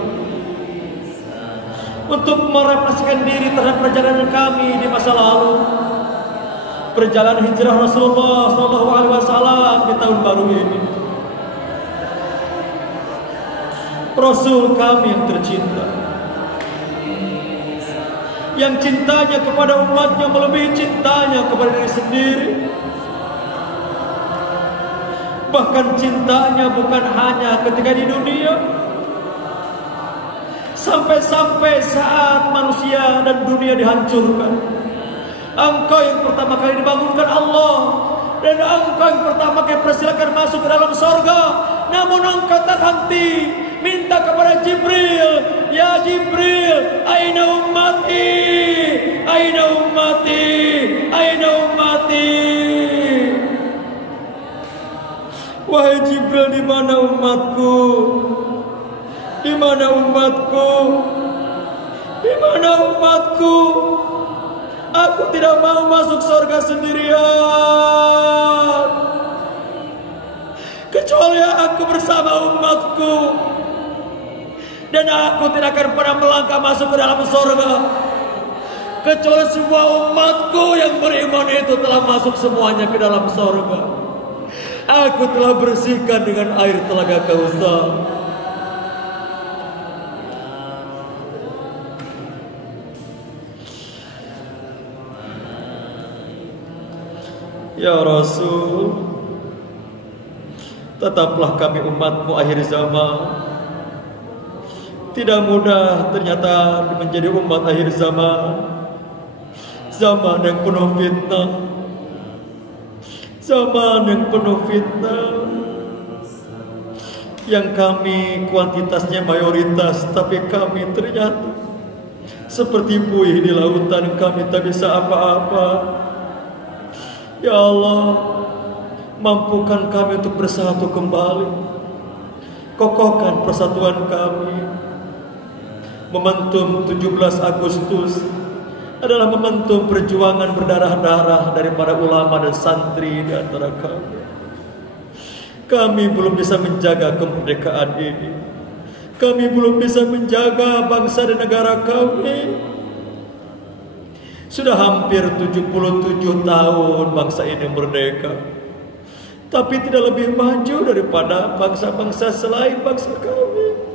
untuk merefleksikan diri terhadap perjalanan kami di masa lalu, perjalanan hijrah Rasulullah SAW di tahun baru ini. Rasul kami yang tercinta, yang cintanya kepada umatnya melebihi cintanya kepada diri sendiri. Bahkan cintanya bukan hanya ketika di dunia, sampai-sampai saat manusia dan dunia dihancurkan, Engkau yang pertama kali dibangunkan Allah, dan Engkau yang pertama kali persilakan masuk ke dalam surga. Namun Engkau tak henti minta kepada Jibril, ya Jibril, aina ummati, aina ummati, aina ummati. Wahai Jibril, di mana umatku? Di mana umatku? Di mana umatku? Aku tidak mau masuk surga sendirian, kecuali aku bersama umatku. Dan aku tidak akan pernah melangkah masuk ke dalam surga kecuali semua umatku yang beriman itu telah masuk semuanya ke dalam surga. Aku telah bersihkan dengan air telaga Kautsar. Ya Rasul, tetaplah kami umatmu akhir zaman. Tidak mudah ternyata menjadi umat akhir zaman. Zaman yang penuh fitnah, zaman yang penuh fitnah, yang kami kuantitasnya mayoritas, tapi kami ternyata seperti buih di lautan, kami tak bisa apa-apa. Ya Allah, mampukan kami untuk bersatu kembali, kokohkan persatuan kami. Momentum 17 Agustus adalah momentum perjuangan berdarah-darah dari para ulama dan santri di antara kami. Kami belum bisa menjaga kemerdekaan ini. Kami belum bisa menjaga bangsa dan negara kami. Sudah hampir 77 tahun bangsa ini merdeka, tapi tidak lebih maju daripada bangsa-bangsa selain bangsa kami.